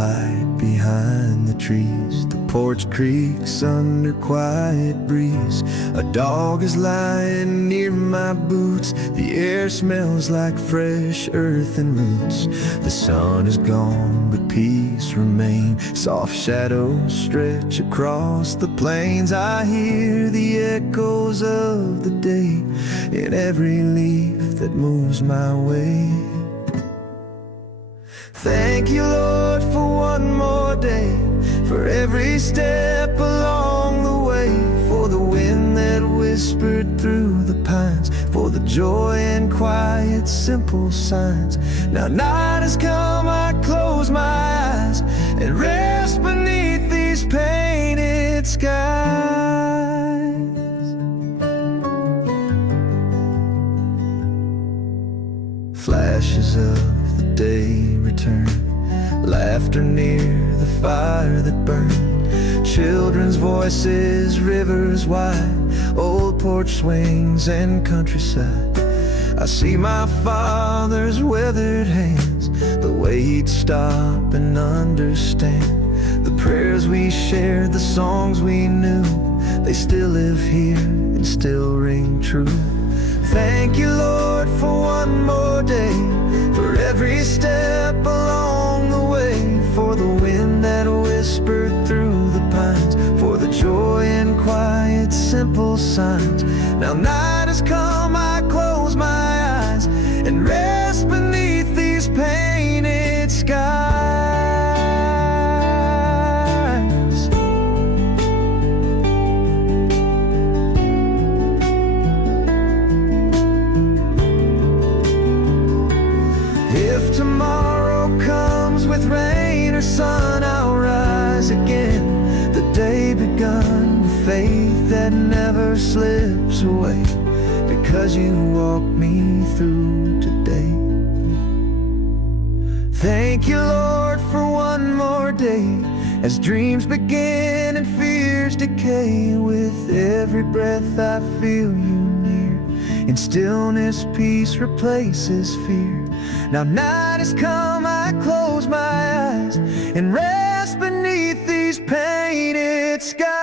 light behind the trees. The porch creaks under quiet breeze. A dog is lying near my boots. The air smells like fresh earth and roots. The sun is gone, but peace remains. Soft shadows stretch across the plains. I hear the echoes of the day in every leaf that moves my way. Thank you, Lord, for one more day, for every step along the way, for the wind that whispered through the pines, for the joy and quiet, simple signs. Now night has come, I close my eyes and rest beneath these painted skies. Flashes of the day return, laughter near the fire that burned, children's voices, rivers wide, old porch swings and countryside. I see my father's weathered hands, the way he'd stop and understand. The prayers we shared, the songs we knew, they still live here and still ring true. Thank you, Lord, for one more day, for every step along the way, for the wind that whispered through the pines, for the joy and quiet, simple signs. Now night has come, I close my eyes and rest beneath these painted skies. If tomorrow comes with rain or sun, I'll rise again. The day begun with faith that never slips away, because you walked me through today. Thank you, Lord, for one more day, as dreams begin and fears decay. With every breath I feel you near, in stillness peace replaces fear. Now night has come, I close my eyes and rest beneath these painted skies.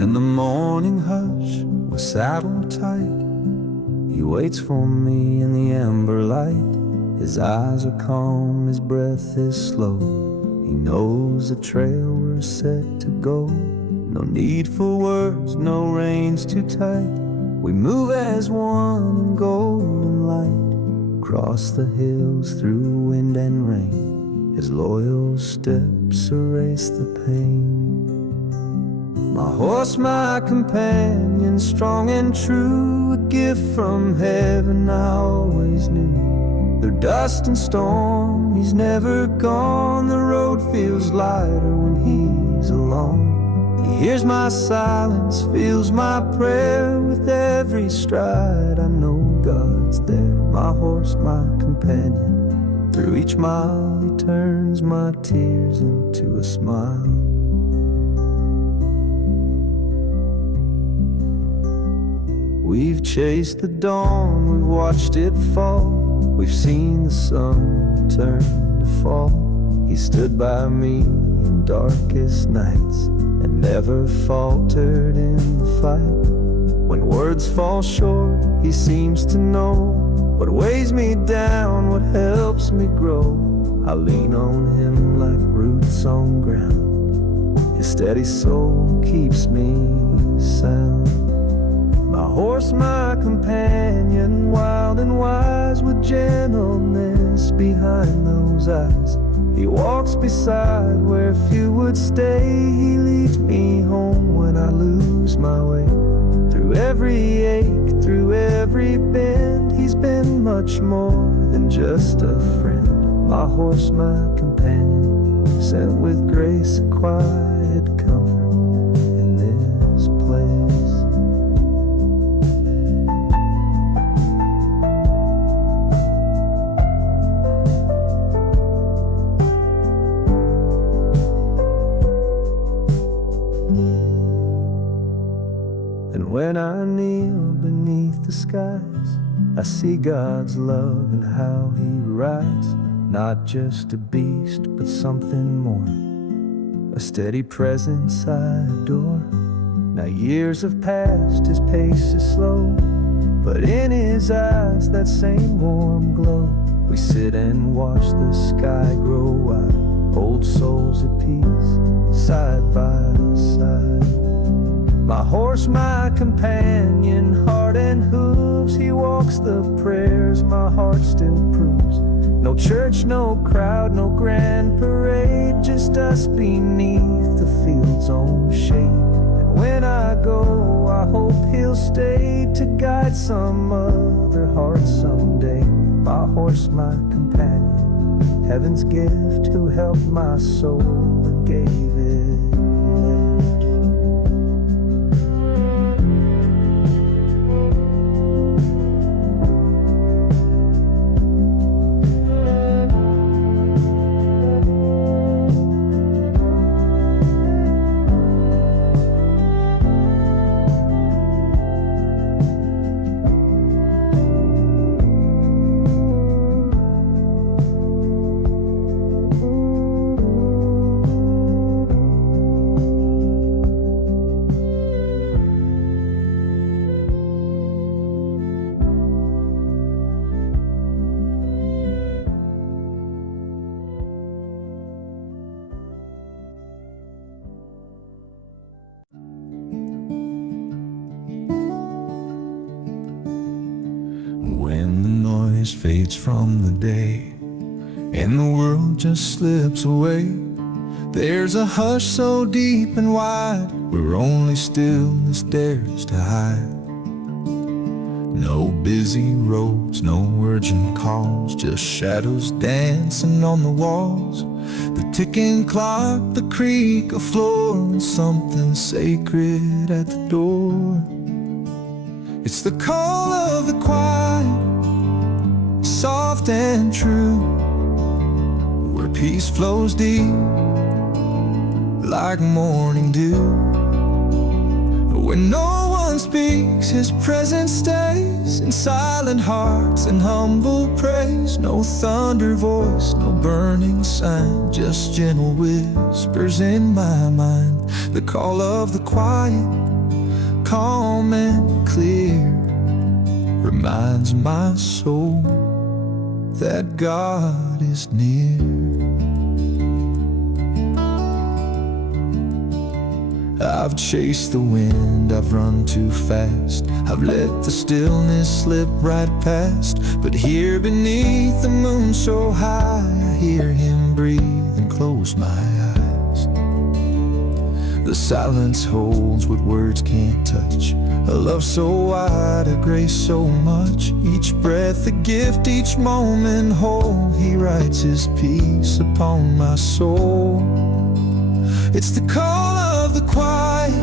In the morning hush, we're saddled tight. He waits for me in the amber light. His eyes are calm, his breath is slow. He knows the trail we're set to go. No need for words, no reins too tight. We move as one in golden light, across the hills through wind and rain. His loyal steps erase the pain. My horse, my companion, strong and true, a gift from heaven I always knew. Through dust and storm, he's never gone. The road feels lighter when he's alone. He hears my silence, feels my prayer. With every stride I know God's there. My horse, my companion, through each mile he turns my tears into a smile. We've chased the dawn, we've watched it fall. We've seen the sun turn to fall. He stood by me in darkest nights and never faltered in the fight. When words fall short, he seems to know what weighs me down, what helps me grow. I lean on him like roots on ground. His steady soul keeps me sound. My horse, my companion, wild and wise, with gentleness behind those eyes. He walks beside where few would stay. He leads me home when I lose my way. Through every ache, through every bend, he's been much more than just a friend. My horse, my companion, sent with grace a quiet calm. And when I kneel beneath the skies, I see God's love and how He rides, not just a beast, but something more, a steady presence I adore. Now years have passed, His pace is slow, but in His eyes that same warm glow. We sit and watch the sky grow wide, old souls at peace, side by side. My horse, my companion, heart and hooves, he walks the prayers my heart still proves. No church, no crowd, no grand parade, just us beneath the field's own shade. And when I go, I hope He'll stay to guide some other heart someday. My horse, my companion, heaven's gift, who helped my soul and gave it. When the noise fades from the day and the world just slips away, there's a hush so deep and wide where only stillness dares to hide. No busy roads, no urgent calls, just shadows dancing on the walls. The ticking clock, the creak of floor, and something sacred at the door. It's the call of the quiet, soft and true, where peace flows deep like morning dew. When no one speaks, His presence stays in silent hearts and humble praise. No thunder voice, no burning sign, just gentle whispers in my mind. The call of the quiet, calm and clear, reminds my soul that God is near. I've chased the wind, I've run too fast, I've let the stillness slip right past. But here beneath the moon so high, I hear Him breathe and close my eyes. The silence holds what words can't touch, a love so wide, a grace so much. Each breath a gift, each moment whole, He writes His peace upon my soul. It's the call of the quiet,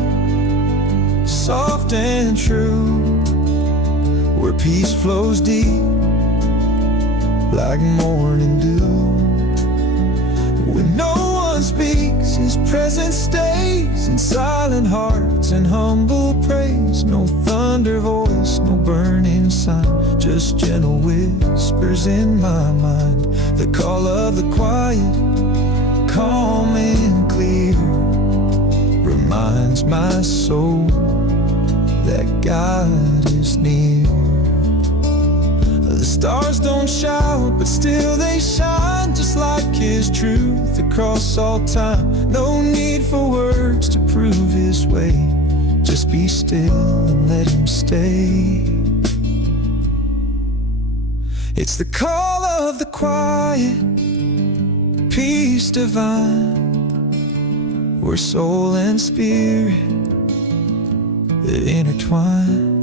soft and true, where peace flows deep like morning dew. When no one speaks, His presence stays in silent hearts and humble praise. No thunder voice, no burning sign, just gentle whispers in my mind. The call of the quiet, calm and clear, reminds my soul that God is near. The stars don't shout, but still they shine, just like His truth across all time. No need for words to prove His way, just be still and let Him stay. It's the call of the quiet, peace divine, where soul and spirit intertwine.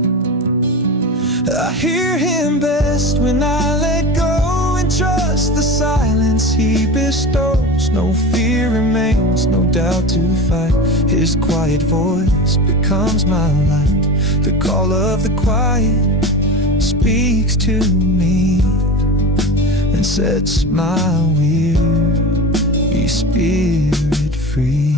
I hear Him best when I let go and trust the silence He bestows. No fear remains, no doubt to fight. His quiet voice becomes my light. The call of the quiet speaks to me and sets my weary spirit free.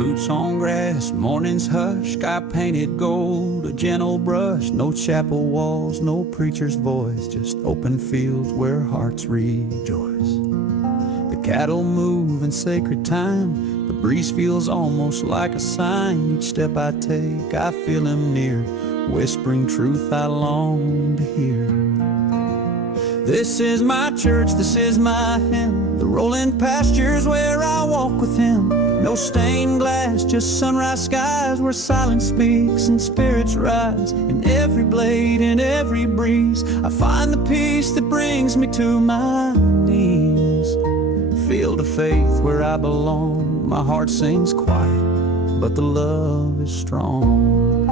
boots on grass, morning's hush, sky painted gold, a gentle brush, no chapel walls, no preacher's voice, just open fields where hearts rejoice. The cattle move in sacred time, the breeze feels almost like a sign. Each step I take, I feel him near, whispering truth I long to hear. This is my church, this is my hymn, the rolling pastures where I walk with him. No stained glass, just sunrise skies where silence speaks and spirits rise. In every blade, in every breeze, I find the peace that brings me to my knees. Field of faith where I belong, my heart sings quiet, but the love is strong.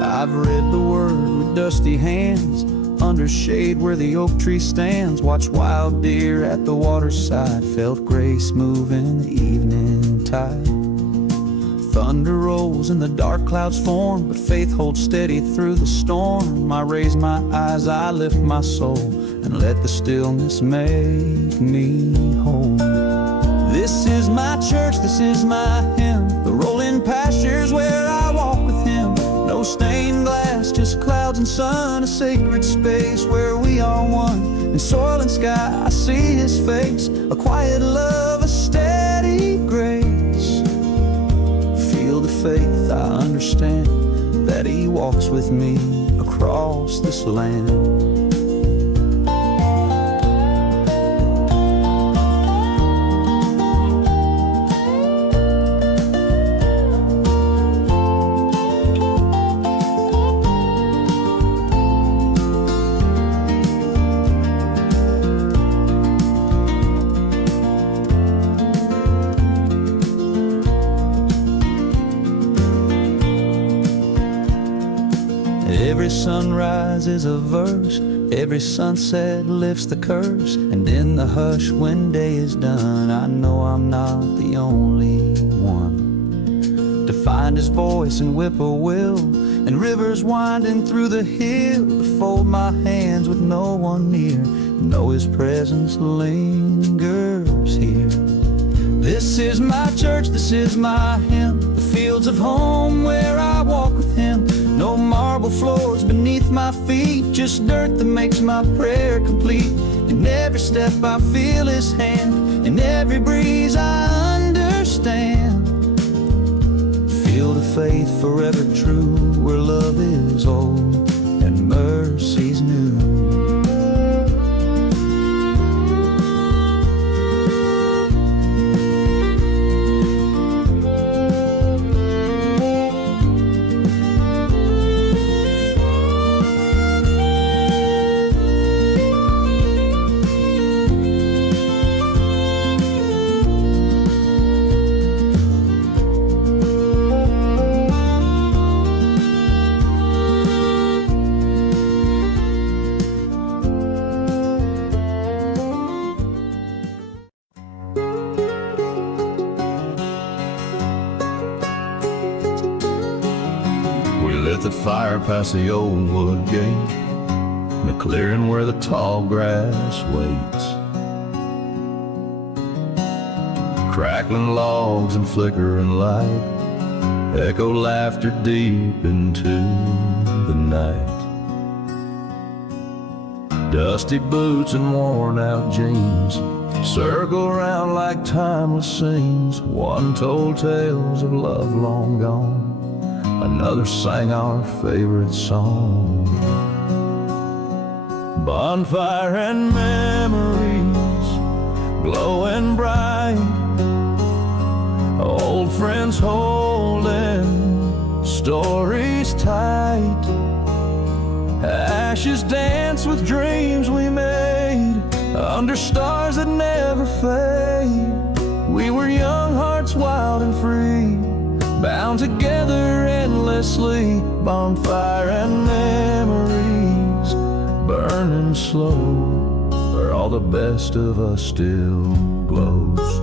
I've read the word with dusty hands, under shade where the oak tree stands, watched wild deer at the waterside, felt grace move in the evening tide. Thunder rolls and the dark clouds form, but faith holds steady through the storm. I raise my eyes, I lift my soul, and let the stillness make me whole. This is my church, this is my hymn, the rolling pastures where I walk with him. No stained glass, just clouds and sun, a sacred space where we are one. In soil and sky, I see his face, a quiet love, a steady grace. Field of faith, I understand that he walks with me across this land. Every sunrise is a verse, every sunset lifts the curse, and in the hush when day is done, I know I'm not the only one. To find his voice and whippoorwill, and rivers winding through the hill, to fold my hands with no one near, know his presence lingers here. This is my church, this is my hymn, the fields of home where I walk with him. No marble floors beneath my feet, just dirt that makes my prayer complete. In every step I feel his hand, in every breeze I understand. Field of faith forever true, where love is old and mercy's new. The fire past the old wood gate, the clearing where the tall grass waits. Crackling logs and flickering light echo laughter deep into the night. Dusty boots and worn out jeans circle around like timeless scenes. One told tales of love long gone, another sang our favorite song. Bonfire and memories glowing bright, old friends holding stories tight. Ashes dance with dreams we made under stars that never fade. We were young hearts wild and free, bound together endlessly. Bonfire and memories burning slow, where all the best of us still glows.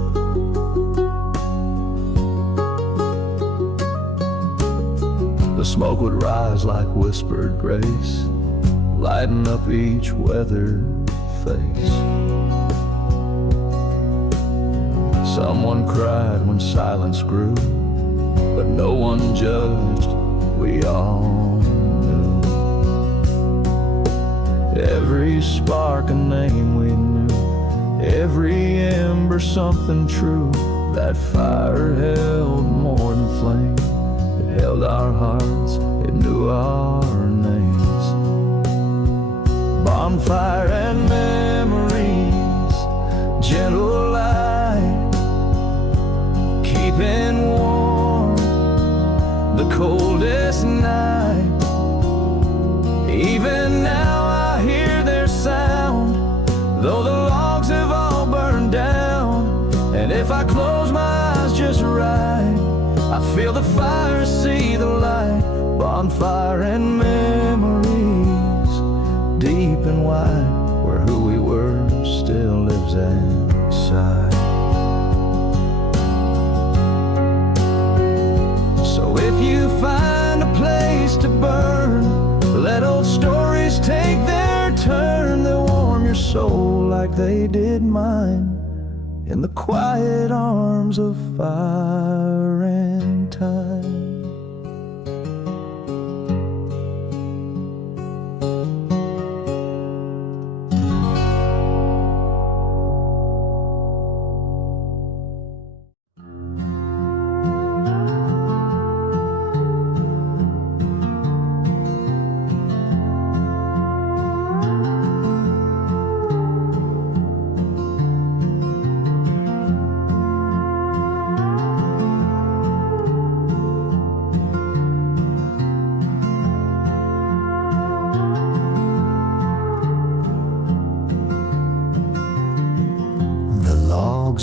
The smoke would rise like whispered grace, lighting up each weathered face. Someone cried when silence grew, but no one judged, we all knew. Every spark a name we knew, every ember something true. That fire held more than flame, it held our hearts, it knew our names. Bonfire and memories, gentle light, keeping warm the coldest night. Even now I hear their sound, though the logs have all burned down. And if I close my eyes just right, I feel the fire, see the light. Bonfire and memories, deep and wide, where who we were still lives inside. So if you find a place to burn, let old stories take their turn. They'll warm your soul like they did mine, in the quiet arms of fire and time.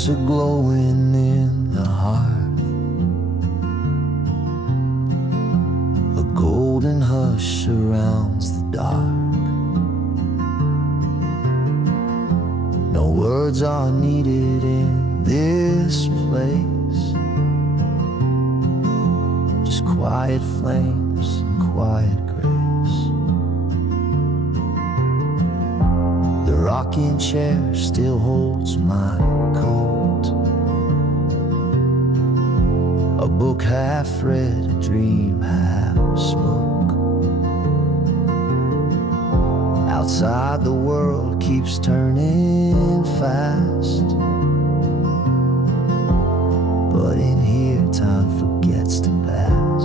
Are glowing in the heart, a golden hush surrounds the dark. No words are needed in this place, just quiet flames and quiet grace. The rocking chair still holds my coat, a book half read, a dream half spoke. Outside the world keeps turning fast, but in here time forgets to pass.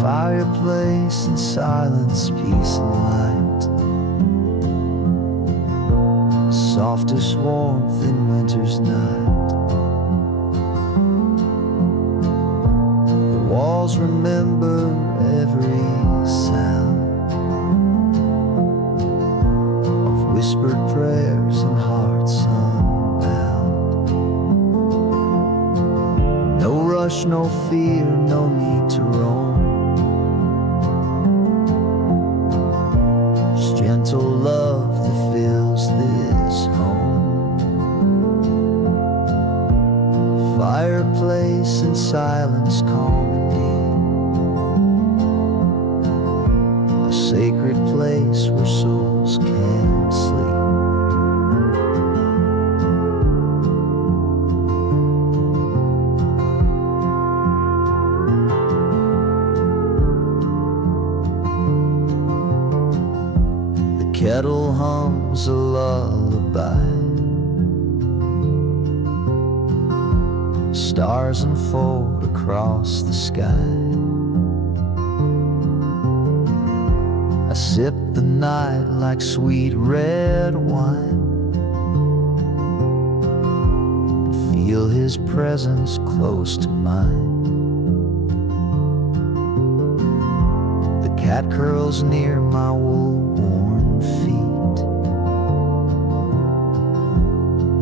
Fireplace and silence, peace and light, softest warmth in winter's night. Walls remember every sound of whispered prayers and hearts unbound. No rush, no fear, no need to roam, just gentle love that fills this home. Fireplace and silence calming deep, a sacred place where souls can sleep. The kettle hums a lullaby, stars unfold across the sky. I sip the night like sweet red wine, feel his presence close to mine. The cat curls near my wool-worn feet,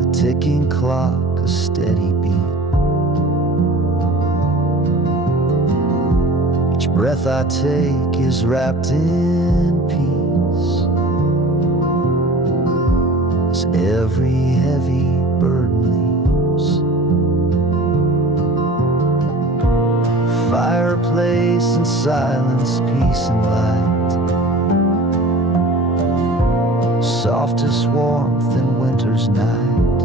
the ticking clock a steady beat. Breath I take is wrapped in peace, as every heavy burden leaves. Fireplace and silence, peace and light, softest warmth in winter winter's night.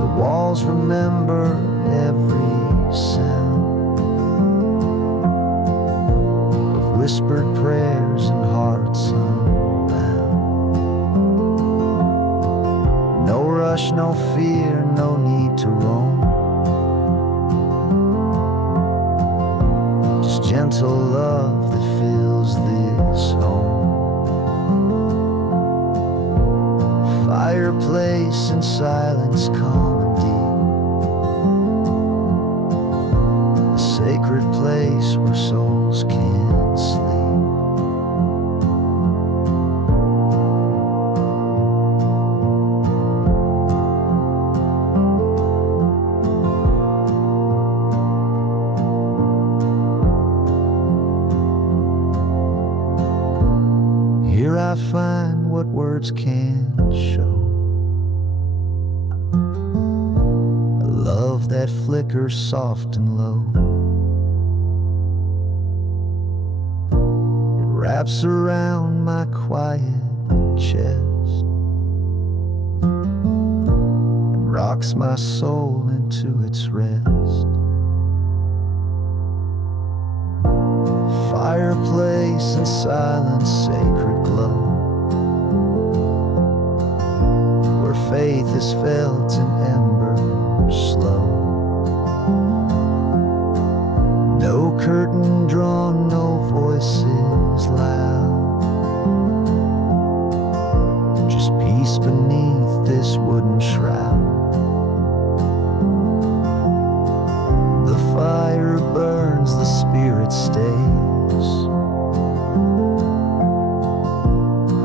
The walls remember every sound of whispered prayers and hearts unbound. No rush, no fear, no need to roam. Just gentle love that fills this home. Fireplace and silence calm and deep. A sacred place where souls can sleep. Here I find what words can't show. A love that flickers soft and low. It wraps around my quiet chest and rocks my soul into its rest. Fireplace and silence, sacred glow, where faith is felt in embers slow. No curtain drawn, no voices loud, just peace beneath this wooden shroud. The fire burns, the spirit stays.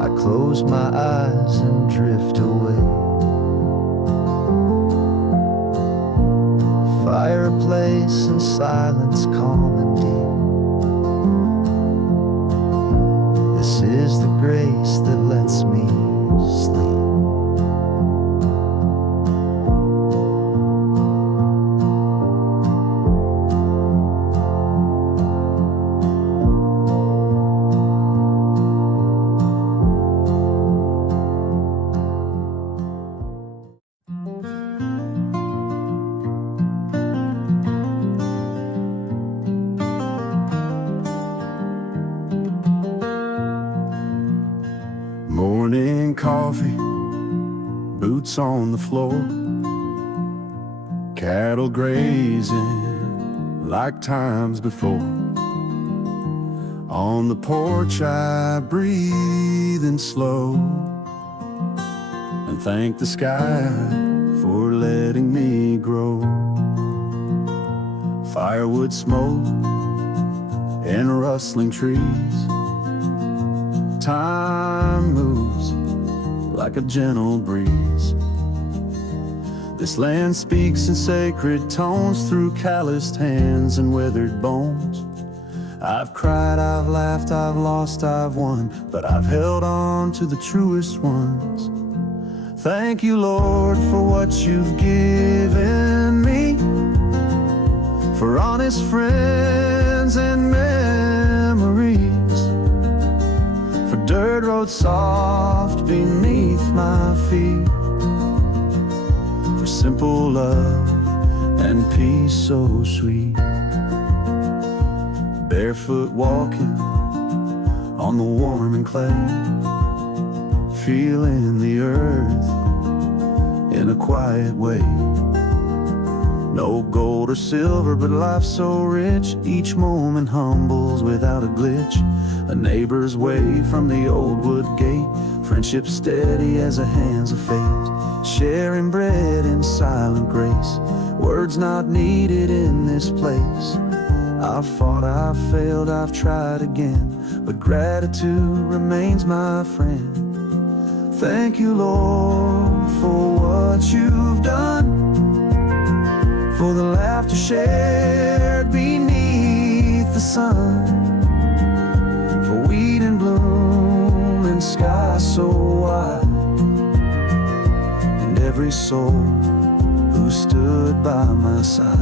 I close my eyes and drift away. Fireplace and silence, calm and deep. This is the grace that lets me sleep. Morning coffee, boots on the floor, cattle grazing like times before. On the porch I breathe in slow and thank the sky for letting me grow. Firewood smoke and rustling trees. Time moves like a gentle breeze. This land speaks in sacred tones through calloused hands and withered bones. I've cried, I've laughed, I've lost, I've won, but I've held on to the truest ones. Thank you, Lord, for what you've given me, for honest friends and memories, for dirt roads soft beneath my feet, for simple love and peace so sweet. Barefoot walking on the warm and clay, feeling the earth in a quiet way. No gold or silver, but life's so rich, each moment humbles without a glitch. A neighbor's wave from the old wood gate, friendship steady as the hands of fate, sharing bread in silent grace, words not needed in this place. I've fought, I've failed, I've tried again, but gratitude remains my friend. Thank you, Lord, for what you've done, for the laughter shared beneath the sun, for weed in bloom and sky so wide, and every soul who stood by my side.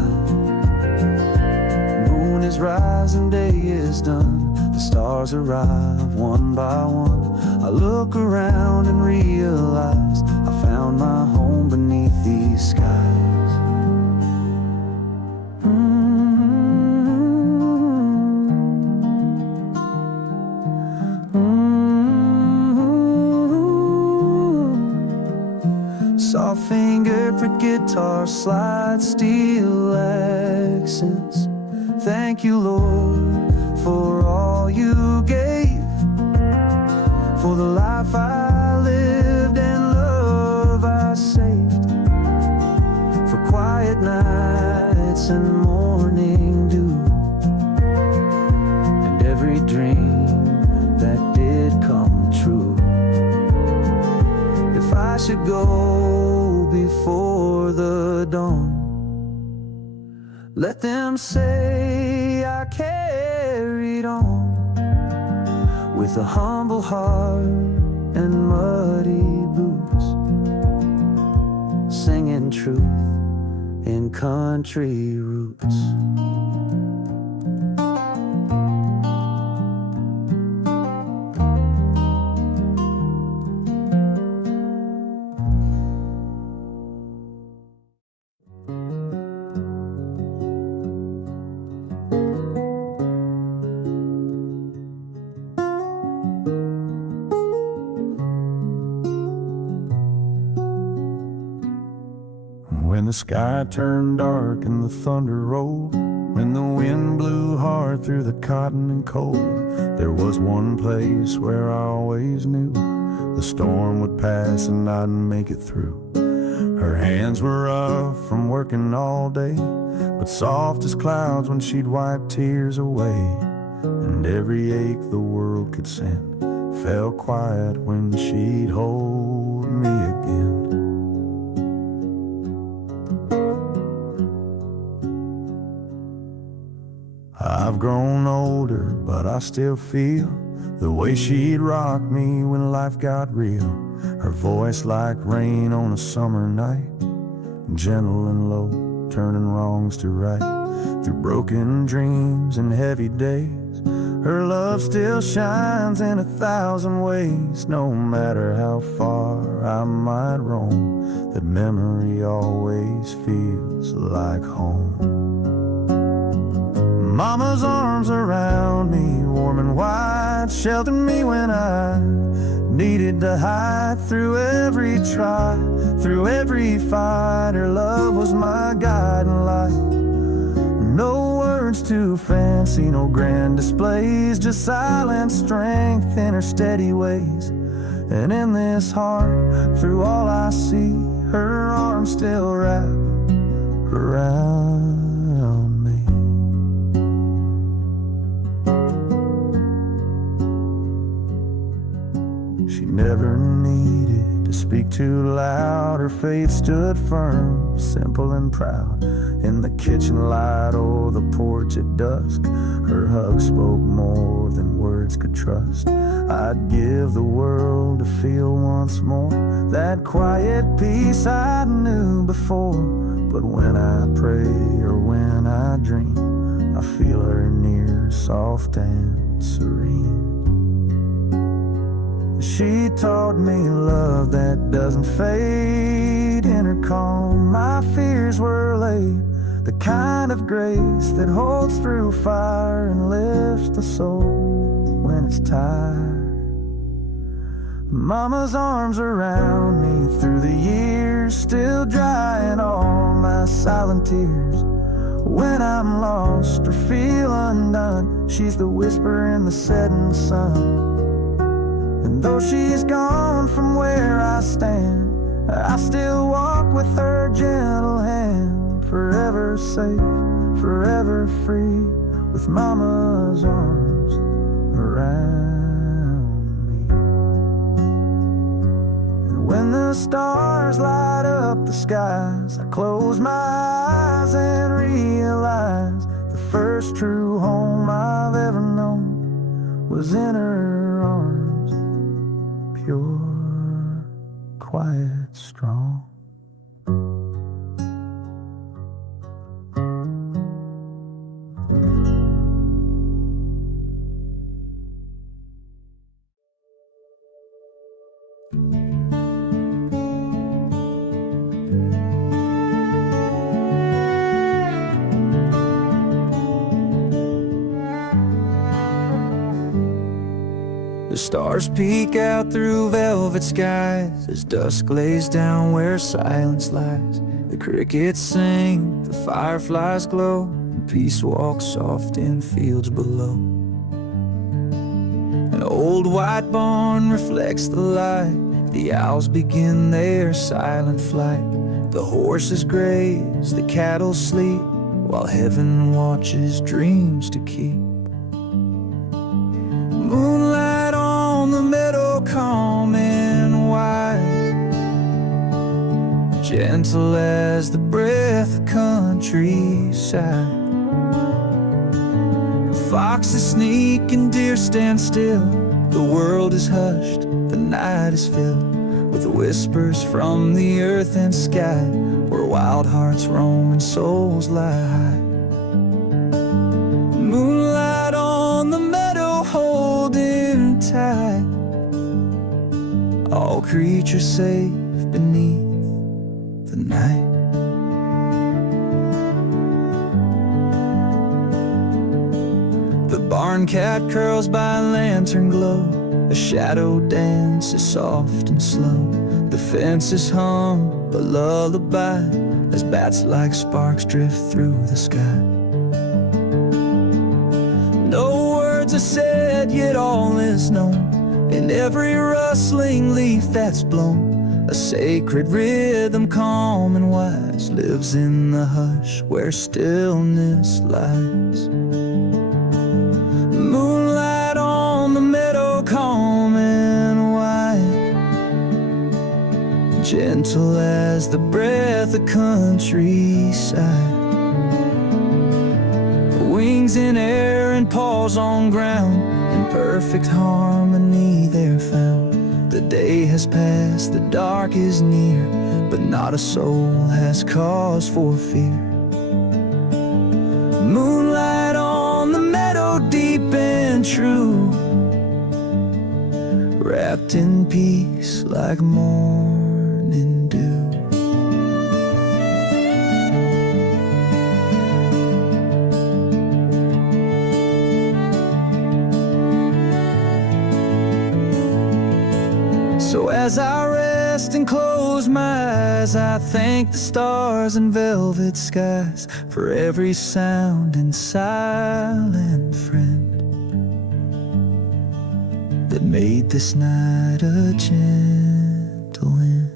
Moon is rising, day is done, The stars arrive one by one. I look around and realize I found my home beneath these skies. Soft-fingered brick guitar slides, steel accents. Thank you, Lord, for all you gave, for the life I lived and love I saved, for quiet nights and morning dew, and every dream that did come true. If I should go before the dawn, let them say I carried on with a humble heart and muddy boots, singing truth in country roots. When the sky turned dark and the thunder rolled, when the wind blew hard through the cotton and coal, there was one place where I always knew the storm would pass and I'd make it through. Her hands were rough from working all day, but soft as clouds when she'd wipe tears away. And every ache the world could send fell quiet when she'd hold me again. I've grown older, but I still feel the way she'd rock me when life got real. Her voice like rain on a summer night, gentle and low, turning wrongs to right. Through broken dreams and heavy days, her love still shines in 1,000 ways. No matter how far I might roam, that memory always feels like home. Mama's arms around me, warm and wide, sheltered me when I needed to hide. Through every try, through every fight, her love was my guiding light. No words too fancy, no grand displays, just silent strength in her steady ways. And in this heart, through all I see, her arms still wrap around me. She never needed to speak too loud. Her faith stood firm, simple and proud. In the kitchen light or the porch at dusk, her hug spoke more than words could trust. I'd give the world to feel once more that quiet peace I knew before. But when I pray or when I dream, I feel her near, soft and serene. She taught me love that doesn't fade. In her calm, my fears were laid. The kind of grace that holds through fire and lifts the soul when it's tired. Mama's arms around me through the years, still drying all my silent tears. When I'm lost or feel undone, she's the whisper in the setting sun. And though she's gone from where I stand, I still walk with her gentle hand. Forever safe, forever free, with Mama's arms around me. And when the stars light up the skies, I close my eyes and realize the first true home I've ever known was in her arms, pure, quiet, strong. The stars peek out through velvet skies as dusk lays down where silence lies. The crickets sing, the fireflies glow, and peace walks soft in fields below. An old white barn reflects the light. The owls begin their silent flight. The horses graze, the cattle sleep, while heaven watches dreams to keep. Moonlight on the meadow, calm and wide, gentle as the breath of countryside. Foxes sneak and deer stand still. The world is hushed, the night is filled with whispers from the earth and sky, where wild hearts roam and souls lie high. Moonlight on the meadow, holding tight, all creatures safe beneath the night. The barn cat curls by lantern glow. A shadow dances soft and slow. The fences hum a lullaby as bats like sparks drift through the sky. No words are said, yet all is known in every rustling leaf that's blown. A sacred rhythm, calm and wise, lives in the hush where stillness lies. Moonlight on the meadow, calm and wide, gentle as the breath of countryside. Wings in air and paws on ground, in perfect harmony they're found. The day has passed, the dark is near, but not a soul has cause for fear. Moonlight on the meadow, deep and true, wrapped in peace like morning dew. So as I rest and close my eyes, I thank the stars and velvet skies for every sound and silent friend that made this night a gentle end.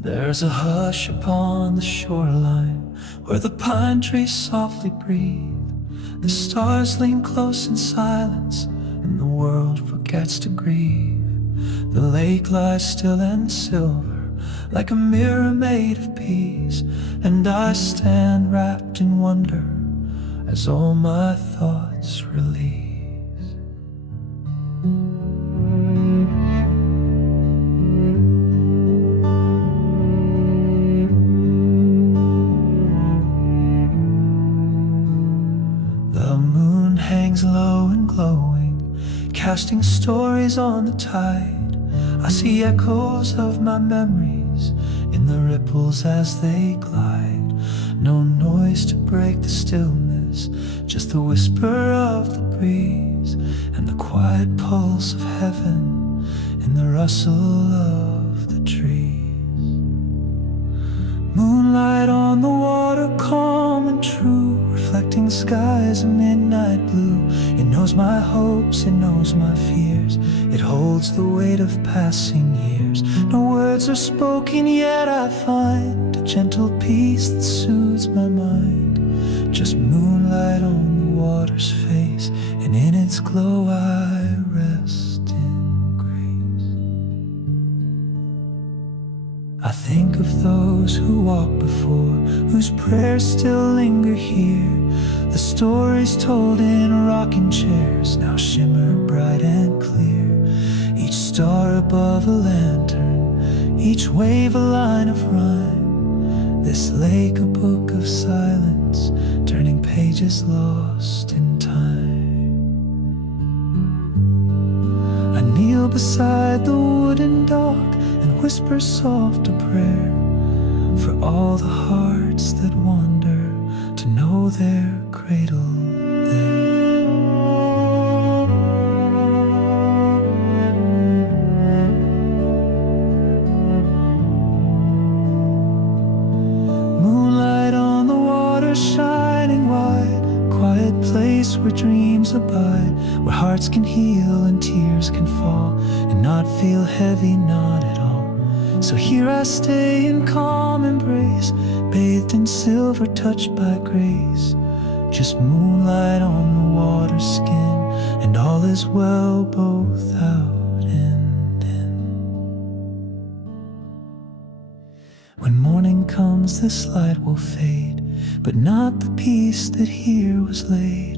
There's a hush upon the shoreline where the pine trees softly breathe. The stars lean close in silence and the world forgets to grieve. The lake lies still and silver like a mirror made of peace, and I stand wrapped in wonder as all my thoughts release. Low and glowing, casting stories on the tide. I see echoes of my memories in the ripples as they glide. No noise to break the stillness, just the whisper of the breeze and the quiet pulse of heaven in the rustle of the trees. Moonlight on the water, calm and true, reflecting the skies of midnight blue. It knows my hopes, it knows my fears, it holds the weight of passing years. No words are spoken, yet I find a gentle peace that soothes my mind. Just moonlight on the water's face, and in its glow I rest in grace. I think of those who walked before, whose prayers still linger here. The stories told in rocking chairs now shimmer bright and clear. Each star above a lantern, each wave a line of rhyme. This lake a book of silence, turning pages just lost in time. I kneel beside the wooden dock and whisper soft a prayer for all the hearts that wander to know their cradle there. Moonlight on the water shining wide, quiet place where dreams abide, where hearts can heal and tears can fall and not feel heavy, not at all. So here I stay in calm embrace, bathed in silver, touched by grace. Just moonlight on the water skin, and all is well both out and in. When morning comes, this light will fade, but not the peace that here was laid.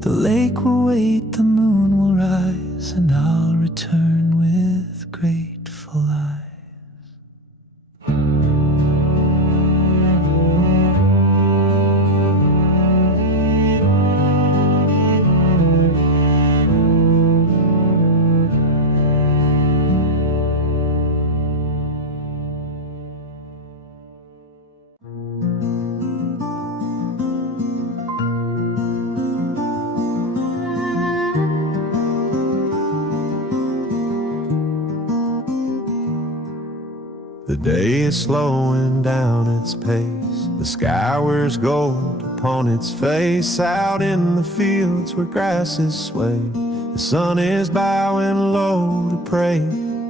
The lake will wait, the moon will rise, and I'll return with grateful eyes. The day is slowing down its pace. The sky wears gold upon its face. Out in the fields where grasses sway, the sun is bowing low to pray.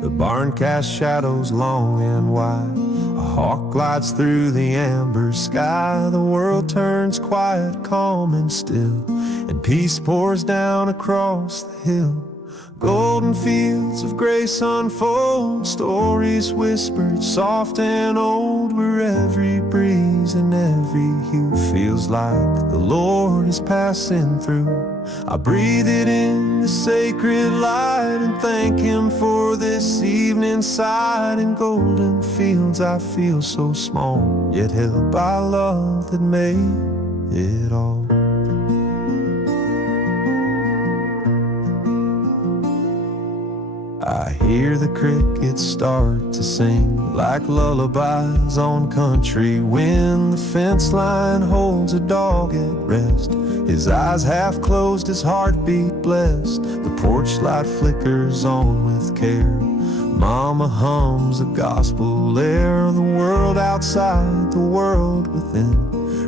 The barn casts shadows long and wide. A hawk glides through the amber sky. The world turns quiet, calm and still, and peace pours down across the hill. Golden fields of grace unfold, stories whispered soft and old, where every breeze and every hue feels like the Lord is passing through. I breathe it in the sacred light and thank Him for this evening sight. In golden fields I feel so small, yet held by love that made it all. I hear the crickets start to sing like lullabies on country wind. The fence line holds a dog at rest, his eyes half closed, his heartbeat blessed. The porch light flickers on with care. Mama hums a gospel air. The world outside, the world within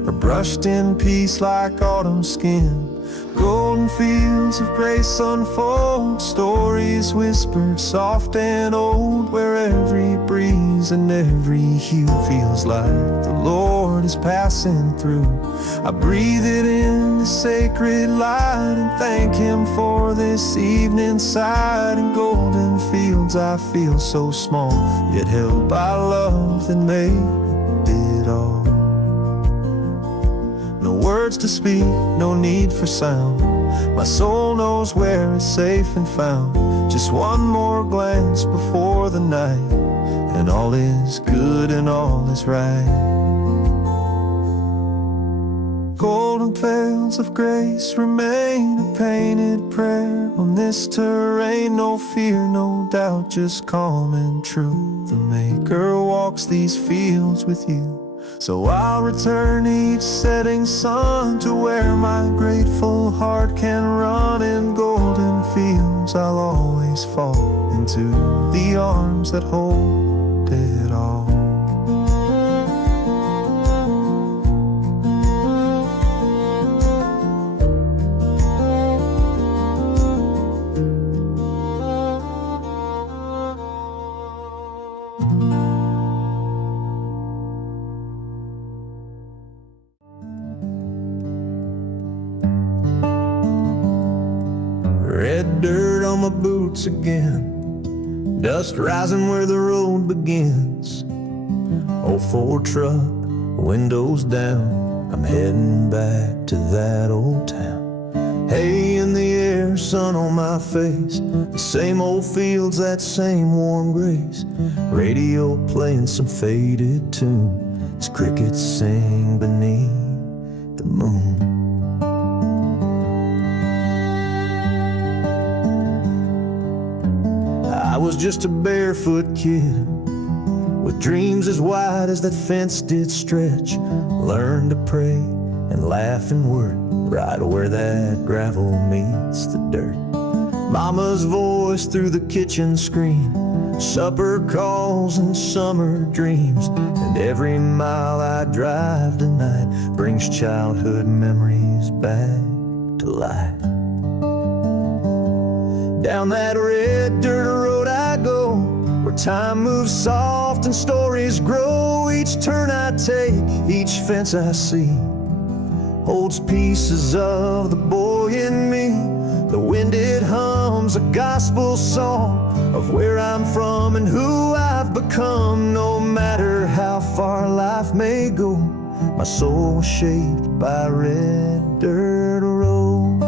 are brushed in peace like autumn skin. Golden fields of grace unfold, stories whispered soft and old, where every breeze and every hue feels like the Lord is passing through. I breathe it in the sacred light and thank Him for this evening sight. In golden fields I feel so small, yet held by love that made it all. No words to speak, no need for sound. My soul knows where it's safe and found. Just one more glance before the night, and all is good and all is right. Golden veils of grace remain, a painted prayer on this terrain. No fear, no doubt, just calm and true. The Maker walks these fields with you. So I'll return each setting sun to where my grateful heart can run. In golden fields I'll always fall into the arms that hold it all. Red dirt on my boots again, dust rising where the road begins. Old Ford truck, windows down, I'm heading back to that old town. Hay in the air, sun on my face, the same old fields, that same warm grace. Radio playing some faded tune as crickets sing beneath the moon. just a barefoot kid with dreams as wide as that fence did stretch. Learned to pray and laugh and work right where that gravel meets the dirt. Mama's voice through the kitchen screen, supper calls and summer dreams, and every mile I drive tonight brings childhood memories back to life. Down that red dirt road I go, where time moves soft and stories grow. Each turn I take, each fence I see holds pieces of the boy in me. The wind it hums a gospel song of where I'm from and who I've become. No matter how far life may go, my soul was shaped by red dirt roads.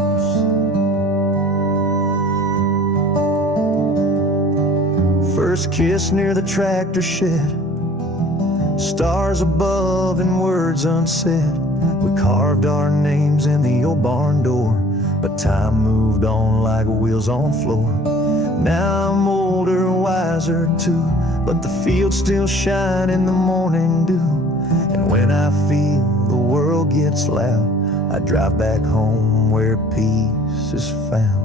First kiss near the tractor shed, stars above and words unsaid. We carved our names in the old barn door, but time moved on like wheels on floor. Now I'm older, wiser too, but the fields still shine in the morning dew. And when I feel the world gets loud, I drive back home where peace is found.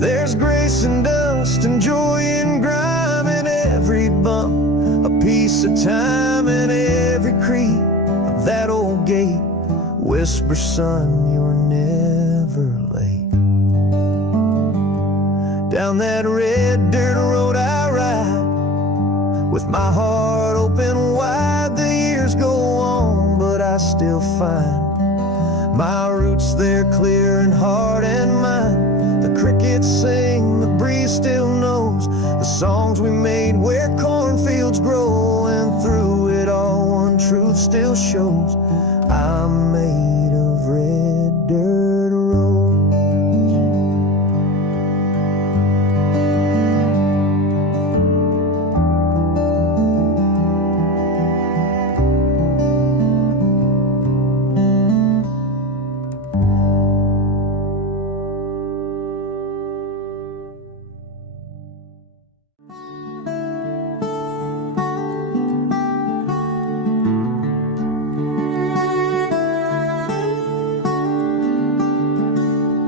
There's grace and dust and joy and grime in every bump, a piece of time in every creak of that old gate. Whisper, son, you're never late. Down that red dirt road I ride, with my heart open wide. The years go on, but I still find my roots there clear in heart and mind. The crickets sing, the breeze still knows the songs we made where cornfields grow. And through it all, one truth still shows: I'm made of red dirt roads.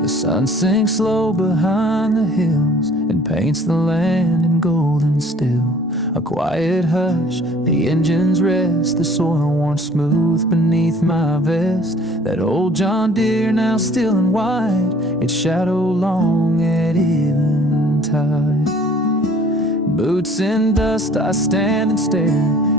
Sun sinks low behind the hills and paints the land in golden still. A quiet hush, the engines rest, the soil worn smooth beneath my vest. That old John Deere now still and wide, its shadow long at eventide. Boots in dust, I stand and stare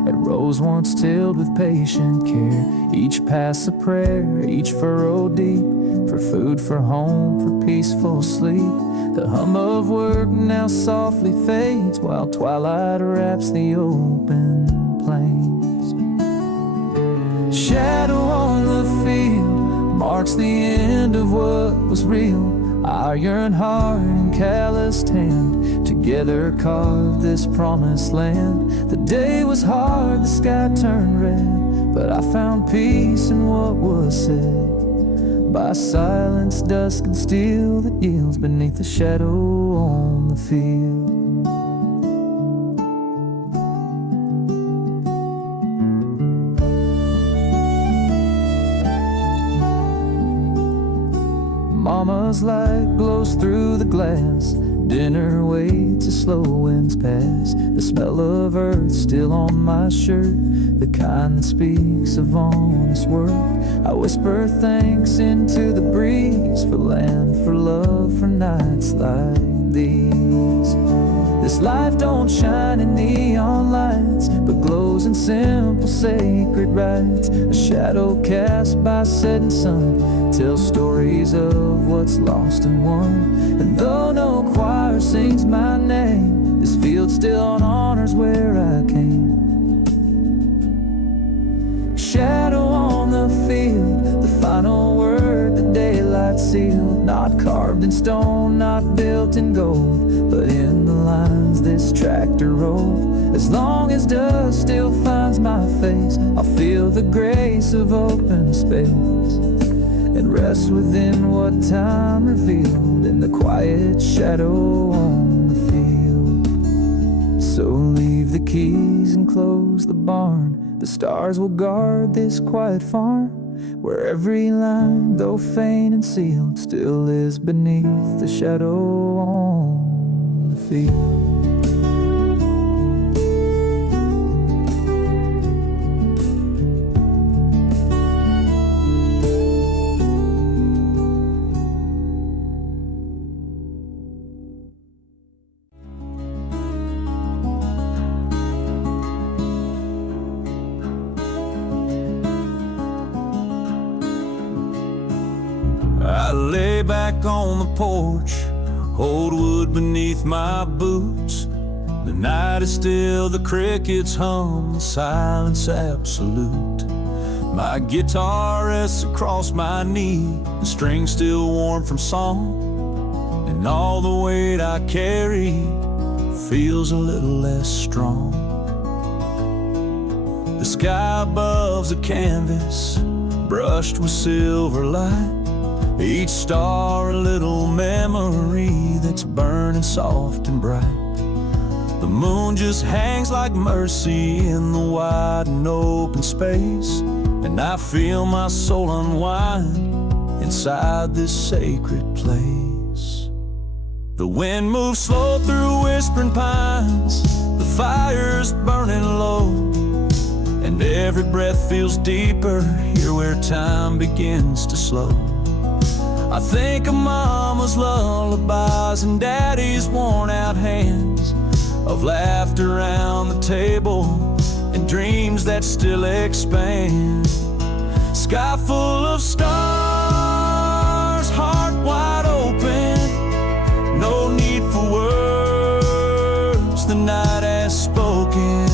at rows once tilled with patient care. Each pass a prayer, each furrow deep, for food, for home, for peaceful sleep. The hum of work now softly fades, while twilight wraps the open plains. Shadow on the field marks the end of what was real. Iron heart and calloused hand together carved this promised land. The day was hard, the sky turned red, but I found peace in what was said by silence, dusk, and steel that yields beneath the shadow on the field. Mama's light glows through the glass, dinner waits as slow winds pass. The smell of earth still on my shirt, the kind that speaks of honest work. I whisper thanks into the breeze, for land, for love, for nights like these. This life don't shine in neon lights, but glows in simple sacred rites. A shadow cast by setting sun tells stories of what's lost and won. And though no choir sings my name, this field still honors where I came. Shadow on the field, the final word, the daylight sealed. Not carved in stone, not built in gold, but in the lines this tractor rolled. As long as dust still finds my face, I'll feel the grace of open space. and rest within what time revealed in the quiet shadow on the field. So leave the keys and close the barn. The stars will guard this quiet farm, where every line, though faint and sealed, still is beneath the shadow on the field. I lay back on the porch, old wood beneath my boots. The night is still, the crickets hum, the silence absolute. My guitar rests across my knee, the strings still warm from song, and all the weight I carry feels a little less strong. The sky above's a canvas brushed with silver light, each star a little memory that's burning soft and bright. The moon just hangs like mercy in the wide and open space, and I feel my soul unwind inside this sacred place. The wind moves slow through whispering pines, the fire's burning low, and every breath feels deeper here where time begins to slow. I think of mama's lullabies and daddy's worn out hands, of laughter around the table and dreams that still expand. Sky full of stars, heart wide open, no need for words, the night has spoken.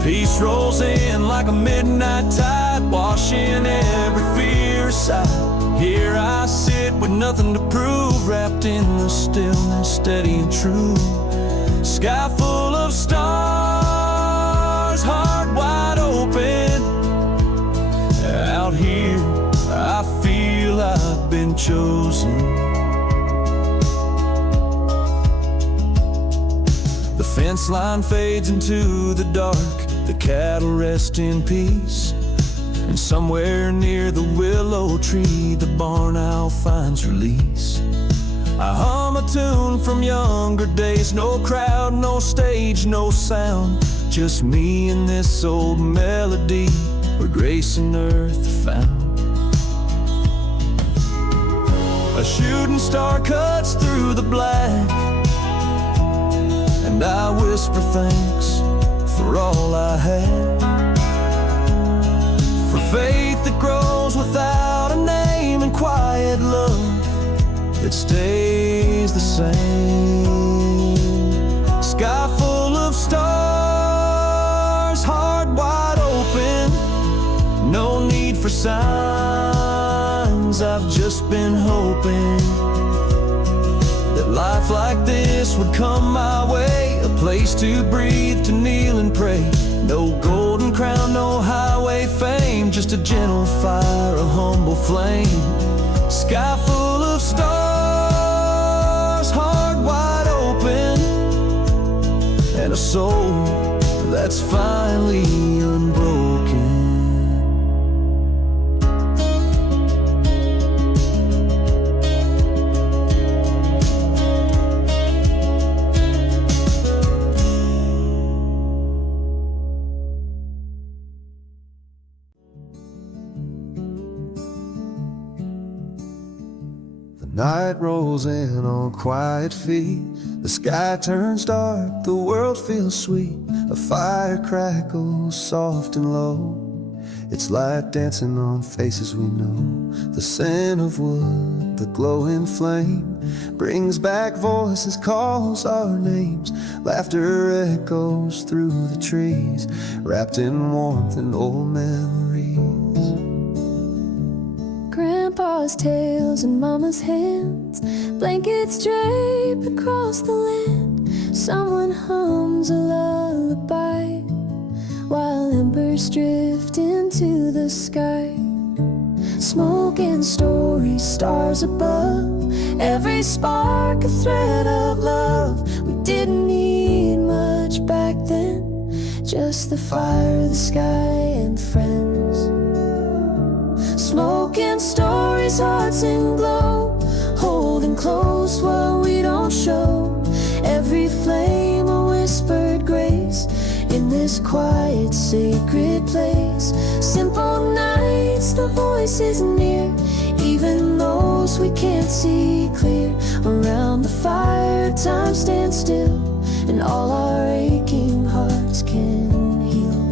Peace rolls in like a midnight tide, washing every fear aside. Here I sit with nothing to prove, wrapped in the stillness, steady and true. Sky full of stars, heart wide open. Out here, I feel I've been chosen. The fence line fades into the dark, the cattle rest in peace, and somewhere near the willow tree, the barn owl finds release. I hum a tune from younger days, no crowd, no stage, no sound, just me and this old melody where grace and earth are found. A shooting star cuts through the black, and I whisper thanks for all I have, for faith that grows without a name and quiet love that stays the same. Sky full of stars, heart wide open, no need for signs. I've just been hoping that life like this would come my way, a place to breathe, to kneel and pray. No golden crown, no highway fame, just a gentle fire, a humble flame. Sky full of stars, heart wide open, and a soul that's finally unbroken. Night rolls in on quiet feet, the sky turns dark, the world feels sweet. A fire crackles soft and low, it's light dancing on faces we know. The scent of wood, the glowing flame, brings back voices, calls our names. Laughter echoes through the trees, wrapped in warmth and old memories. Grandpa's tales in Mama's hands, blankets drape across the land. Someone hums a lullaby while embers drift into the sky. Smoke and stories, stars above, every spark a thread of love. We didn't need much back then, just the fire, the sky, and friends. Smoke and stories, hearts in glow, holding close while we don't show. Every flame a whispered grace in this quiet, sacred place. Simple nights, the voice is near, even those we can't see clear. Around the fire, time stands still, and all our aching hearts can heal.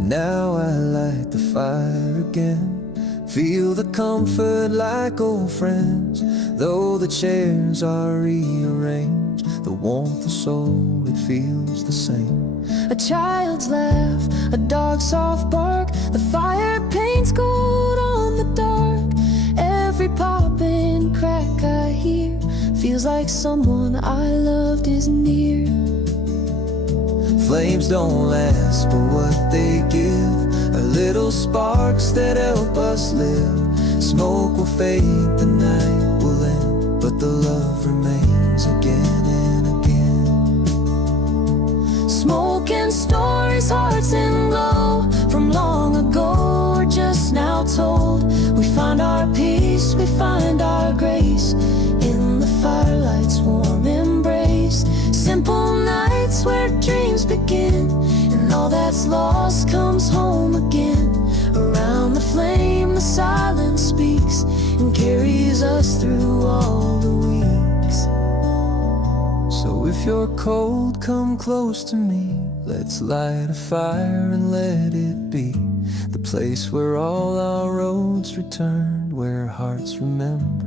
Now I light the fire again, feel the comfort like old friends. Though the chairs are rearranged, the warmth of soul, it feels the same. A child's laugh, a dog's soft bark, the fire paints gold on the dark. Every pop and crack I hear feels like someone I loved is near. Flames don't last, but what they give are little sparks that help us live. Smoke will fade, the night will end, but the love remains again and again. Smoke and stories, hearts in glow, from long ago or just now told. We find our peace, we find our grace in the firelight's warm embrace. Simple nights where dreams begin, and all that's lost comes home again. Around the flame, the silence speaks and carries us through all the weeks. So if you're cold, come close to me. Let's light a fire and let it be the place where all our roads return, where hearts remember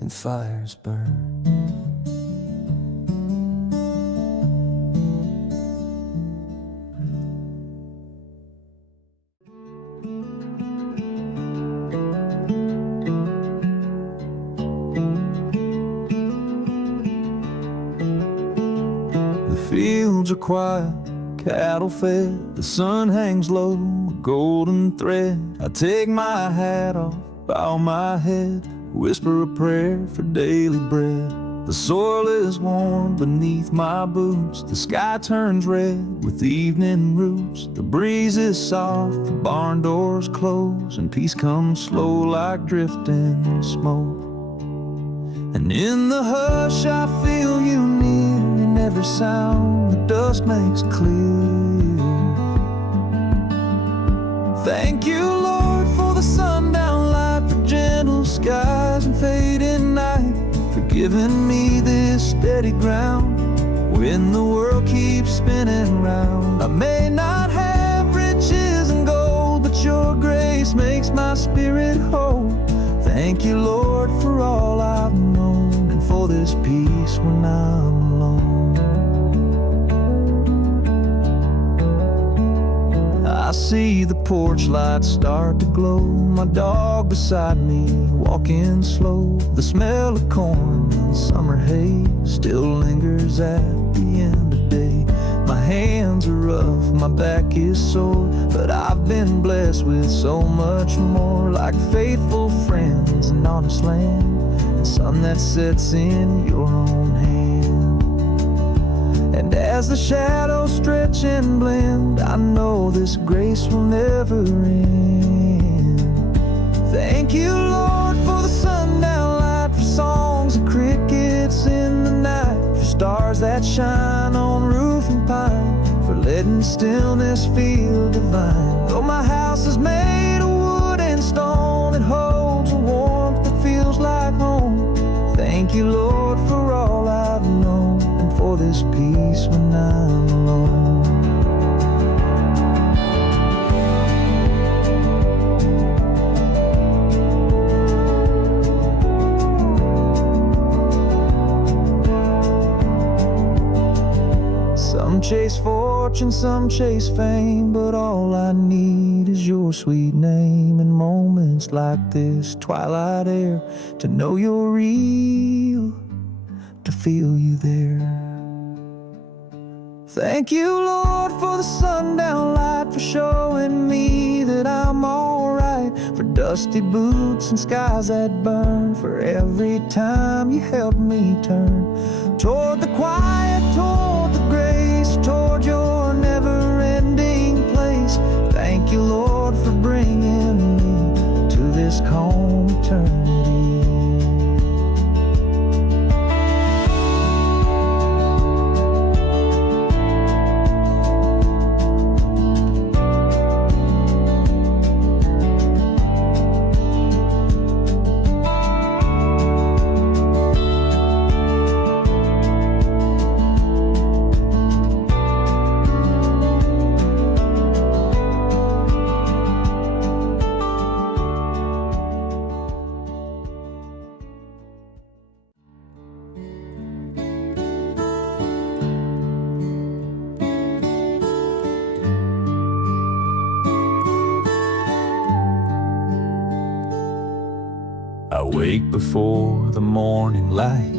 and fires burn. Fields are quiet, cattle fed, the sun hangs low, a golden thread. I take my hat off, bow my head, whisper a prayer for daily bread. The soil is warm beneath my boots, the sky turns red with evening roots. The breeze is soft, the barn doors close, and peace comes slow like drifting smoke. And in the hush I feel you near, in every sound the dusk makes clear. Thank you, Lord, for the sundown light, for gentle skies and fading night, for giving me this steady ground when the world keeps spinning round. I may not have riches and gold, but your grace makes my spirit whole. Thank you, Lord, for all I've known, and for this peace when I'm alone. I see the porch lights start to glow, my dog beside me walking slow. The smell of corn and summer hay still lingers at the end of day. My hands are rough, my back is sore, but I've been blessed with so much more, like faithful friends and honest land, and sun that sets in your own hand. And as the shadows stretch and blend, I know this grace will never end. Thank you, Lord, for the sundown light, for songs of crickets in the night, for stars that shine on roof and pine, for letting stillness feel divine. Though my house is made of wood and stone, it holds a warmth that feels like home. Thank you, Lord, for all I've known, and for this peace when I'm alone. Some chase fortune, some chase fame, but all I need is your sweet name. In moments like this twilight air, to know you're real, to feel you there. Thank you, Lord, for the sundown light, for showing me that I'm alright, for dusty boots and skies that burn, for every time you help me turn toward the quiet, toward the grace, toward your never-ending place. Thank you, Lord, for bringing me to this calm eternity. I wake before the morning light,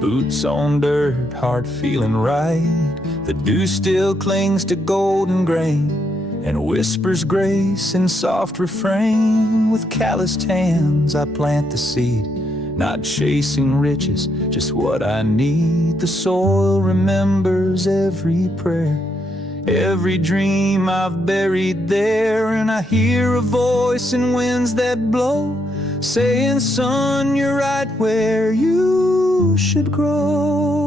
boots on dirt, heart feeling right. The dew still clings to golden grain and whispers grace in soft refrain. With calloused hands I plant the seed, not chasing riches, just what I need. The soil remembers every prayer, every dream I've buried there. And I hear a voice in winds that blow, saying, son, you're right where you should grow.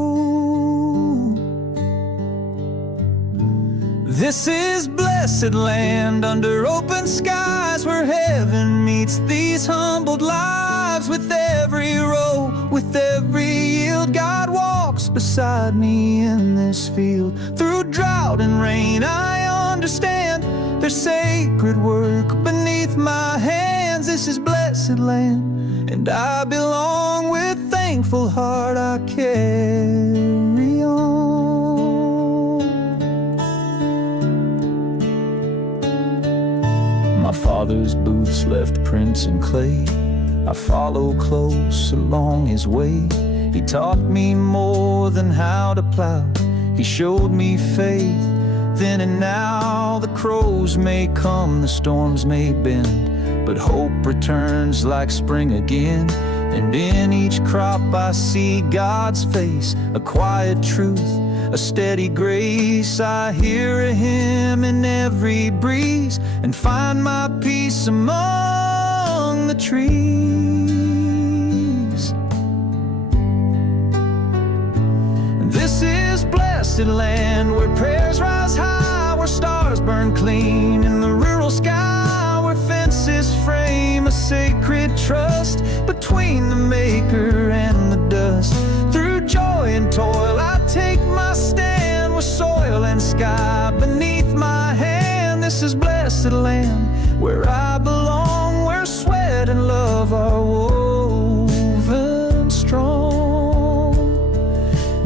This is blessed land under open skies, where heaven meets these humbled lives. With every row, with every yield, God walks beside me in this field. Through drought and rain I understand there's sacred work beneath my hands. This is blessed land, and I belong. With thankful heart I carry on. My father's boots left prints in clay, I follow close along his way. He taught me more than how to plow, he showed me faith then and now. The crows may come, the storms may bend, but hope returns like spring again. And in each crop I see God's face, a quiet truth, a steady grace. I hear a hymn in every breeze and find my peace among the trees. This is blessed land, where prayers rise high, where stars burn clean in the rural sky, where fences frame a sacred trust between the maker and the dust. Through joy and toil I take my stand, with soil and sky beneath my hand. This is blessed land, where I belong, where sweat and love are woven strong.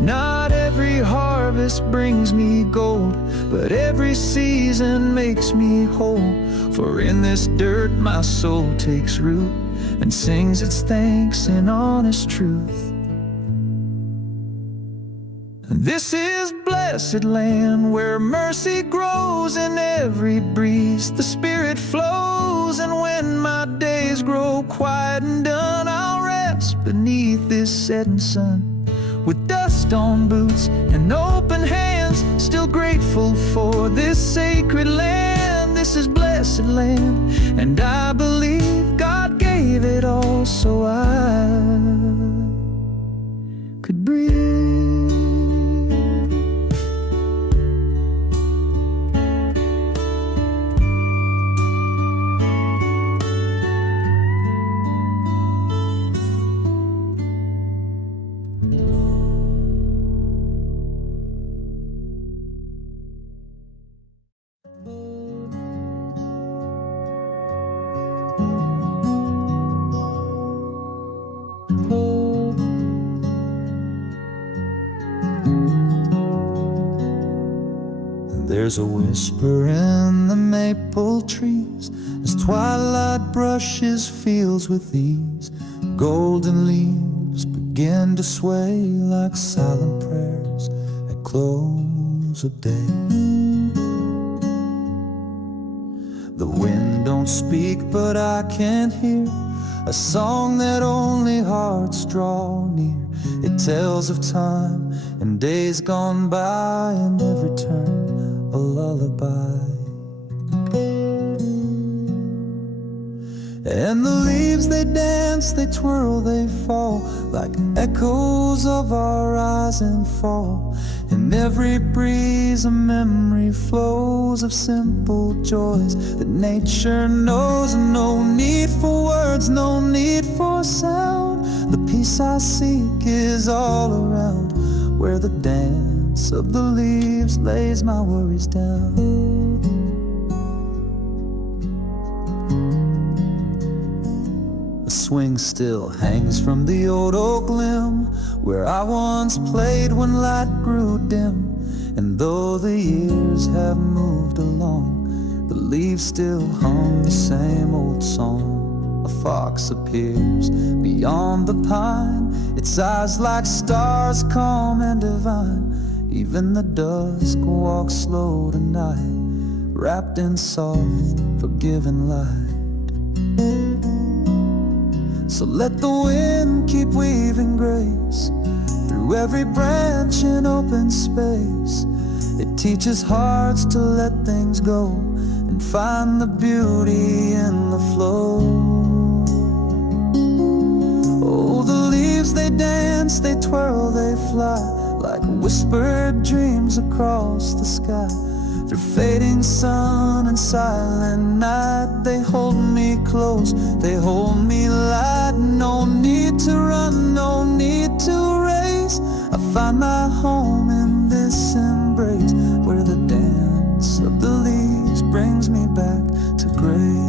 Not every harvest brings me gold, but every season makes me whole. For in this dirt my soul takes root and sings its thanks in honest truth. This is blessed land, where mercy grows in every breeze, the Spirit flows. And when my days grow quiet and done, I'll rest beneath this setting sun, with dust on boots and open hands, still grateful for this sacred land. This is blessed land, and I believe God gave it all so I could breathe. There's a whisper in the maple trees as twilight brushes fields with ease. Golden leaves begin to sway like silent prayers at close meals a day. The wind don't speak, but I can hear a song that only hearts draw near. It tells of time and days gone by, and every turn a lullaby. And the leaves they dance, they twirl, they fall, like echoes of our rise and fall. In every breeze a memory flows of simple joys that nature knows. No need for words, no need for sound. The peace I seek is all around, where the dance of the leaves lays my worries down. Swing still hangs from the old oak limb, where I once played when light grew dim. And though the years have moved along, the leaves still hum the same old song. A fox appears beyond the pine, its eyes like stars calm and divine. Even the dusk walks slow tonight, wrapped in soft, forgiving light. So let the wind keep weaving grace through every branch in open space. It teaches hearts to let things go and find the beauty in the flow. Oh, the leaves they dance, they twirl, they fly, like whispered dreams across the sky. Through fading sun and silent night, they hold me close, they hold me light. No need to run, no need to race. I find my home in this embrace, where the dance of the leaves brings me back to grace.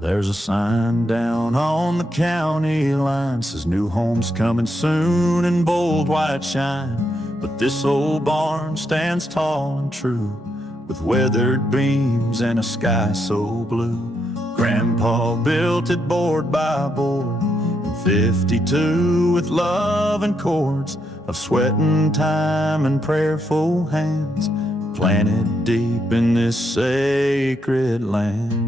There's a sign down on the county line, says new homes coming soon in bold white shine. But this old barn stands tall and true, with weathered beams and a sky so blue. Grandpa built it board by board in '52, with love and chords of sweat and time and prayerful hands, planted deep in this sacred land.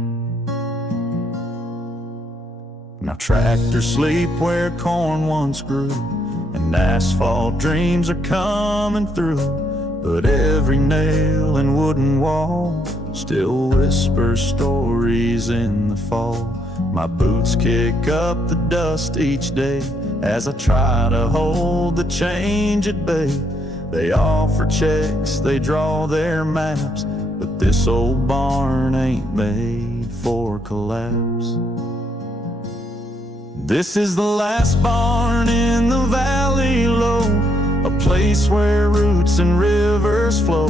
Now tractors sleep where corn once grew, and asphalt dreams are coming through. But every nail and wooden wall still whispers stories in the fall. My boots kick up the dust each day as I try to hold the change at bay. They offer checks, they draw their maps, but this old barn ain't made for collapse. This is the last barn in the valley low, a place where roots and rivers flow,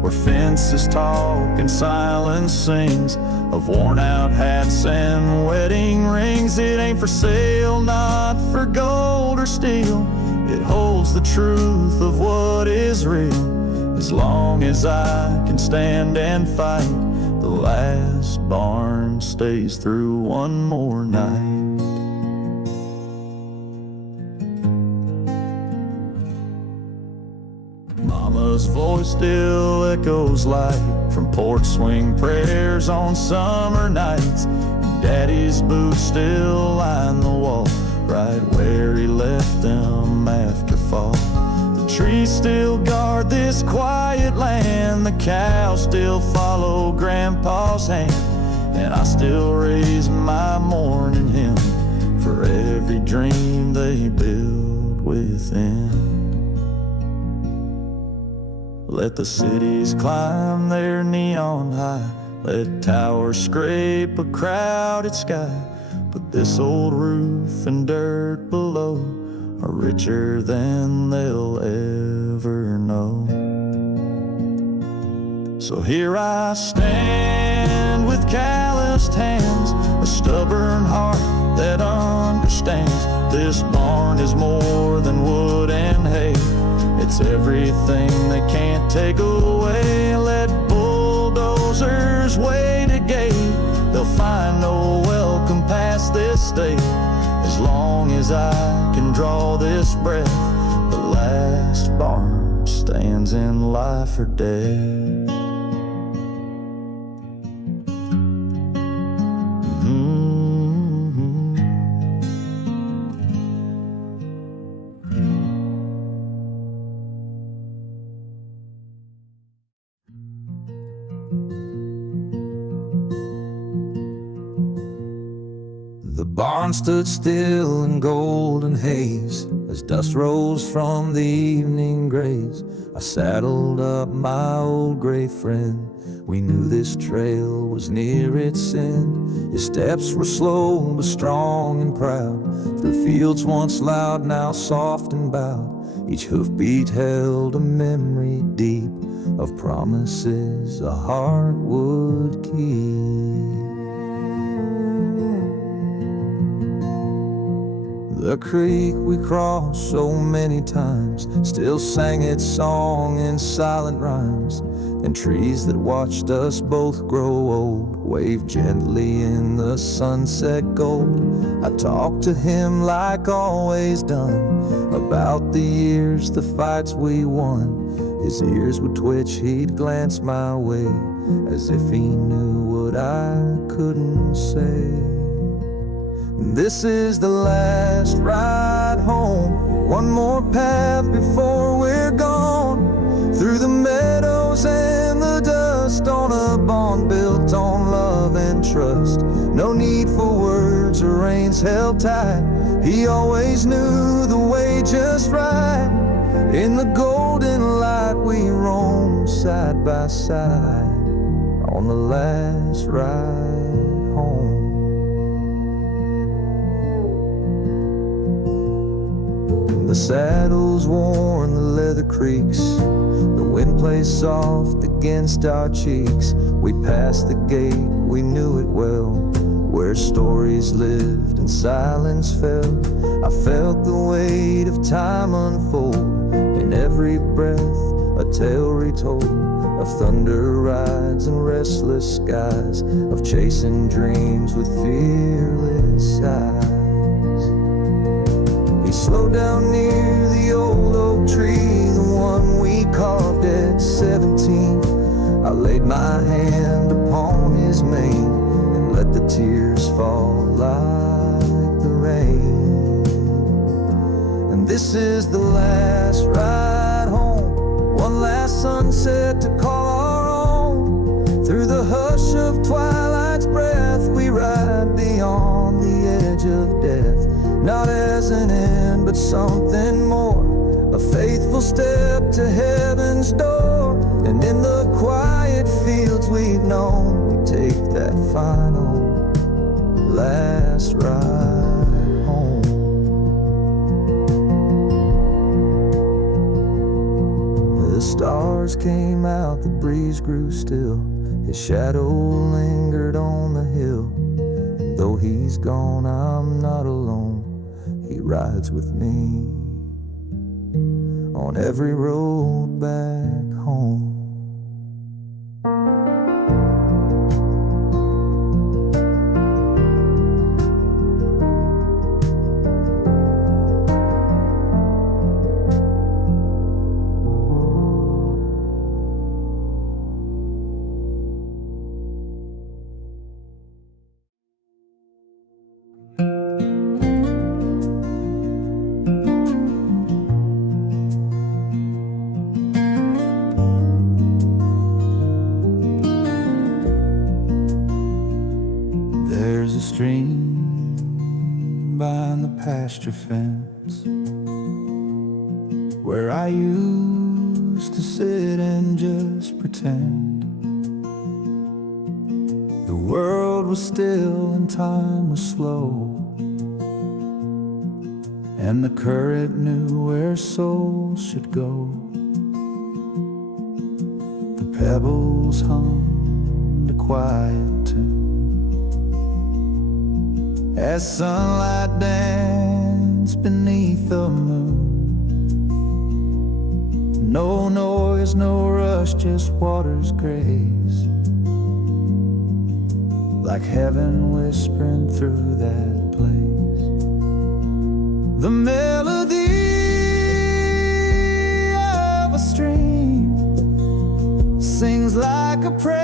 where fences talk and silence sings of worn-out hats and wedding rings. It ain't for sale, not for gold or steel. It holds the truth of what is real. As long as I can stand and fight, the last barn stays through one more night. Mama's voice still echoes light from porch swing prayers on summer nights. Daddy's boots still line the wall, right where he left them after fall. The trees still guard this quiet land, the cows still follow Grandpa's hand, and I still raise my morning hymn for every dream that they build within. Let the cities climb their neon high, let towers scrape a crowded sky, but this old roof and dirt below are richer than they'll ever know. So here I stand with calloused hands, a stubborn heart that understands this barn is more than wood and hay. It's everything they can't take away. Let bulldozers wade a gate, they'll find no welcome past this state. As long as I can draw this breath, the last barn stands in life or death. The barn stood still in golden haze as dust rose from the evening grays. I saddled up my old gray friend. We knew this trail was near its end. His steps were slow but strong and proud, through fields once loud, now soft and bowed. Each hoofbeat held a memory deep of promises a heart would keep. The creek we crossed so many times still sang its song in silent rhymes, and trees that watched us both grow old waved gently in the sunset gold. I talked to him like always done about the years, the fights we won. His ears would twitch, he'd glance my way as if he knew what I couldn't say. This is the last ride home, one more path before we're gone, through the meadows and the dust, on a bond built on love and trust. No need for words or reins held tight, he always knew the way just right. In the golden light we roam side by side on the last ride home. The saddle's worn, the leather creaks, the wind plays soft against our cheeks. We passed the gate, we knew it well, where stories lived and silence fell. I felt the weight of time unfold, in every breath a tale retold, of thunder rides and restless skies, of chasing dreams with fearless eyes. He slowed down near the old oak tree, the one we carved at 17. I laid my hand upon his mane and let the tears fall like the rain. And this is the last ride home, one last sunset to call our own. Through the hush of twilight's breath we ride beyond the edge of death, not as an end but something more, a faithful step to heaven's door. And in the quiet fields we've known, we take that final last ride home. The stars came out, the breeze grew still, his shadow lingered on the hill. And though he's gone, I'm not alone, he rides with me on every road back home. pasture fence, where I used to sit and just pretend the world was still and time was slow, and the current knew where souls should go. The pebbles hummed a quiet tune as sunlight danced beneath the moon. No noise, no rush, just water's grace, like heaven whispering through that place. The melody of a stream sings like a prayer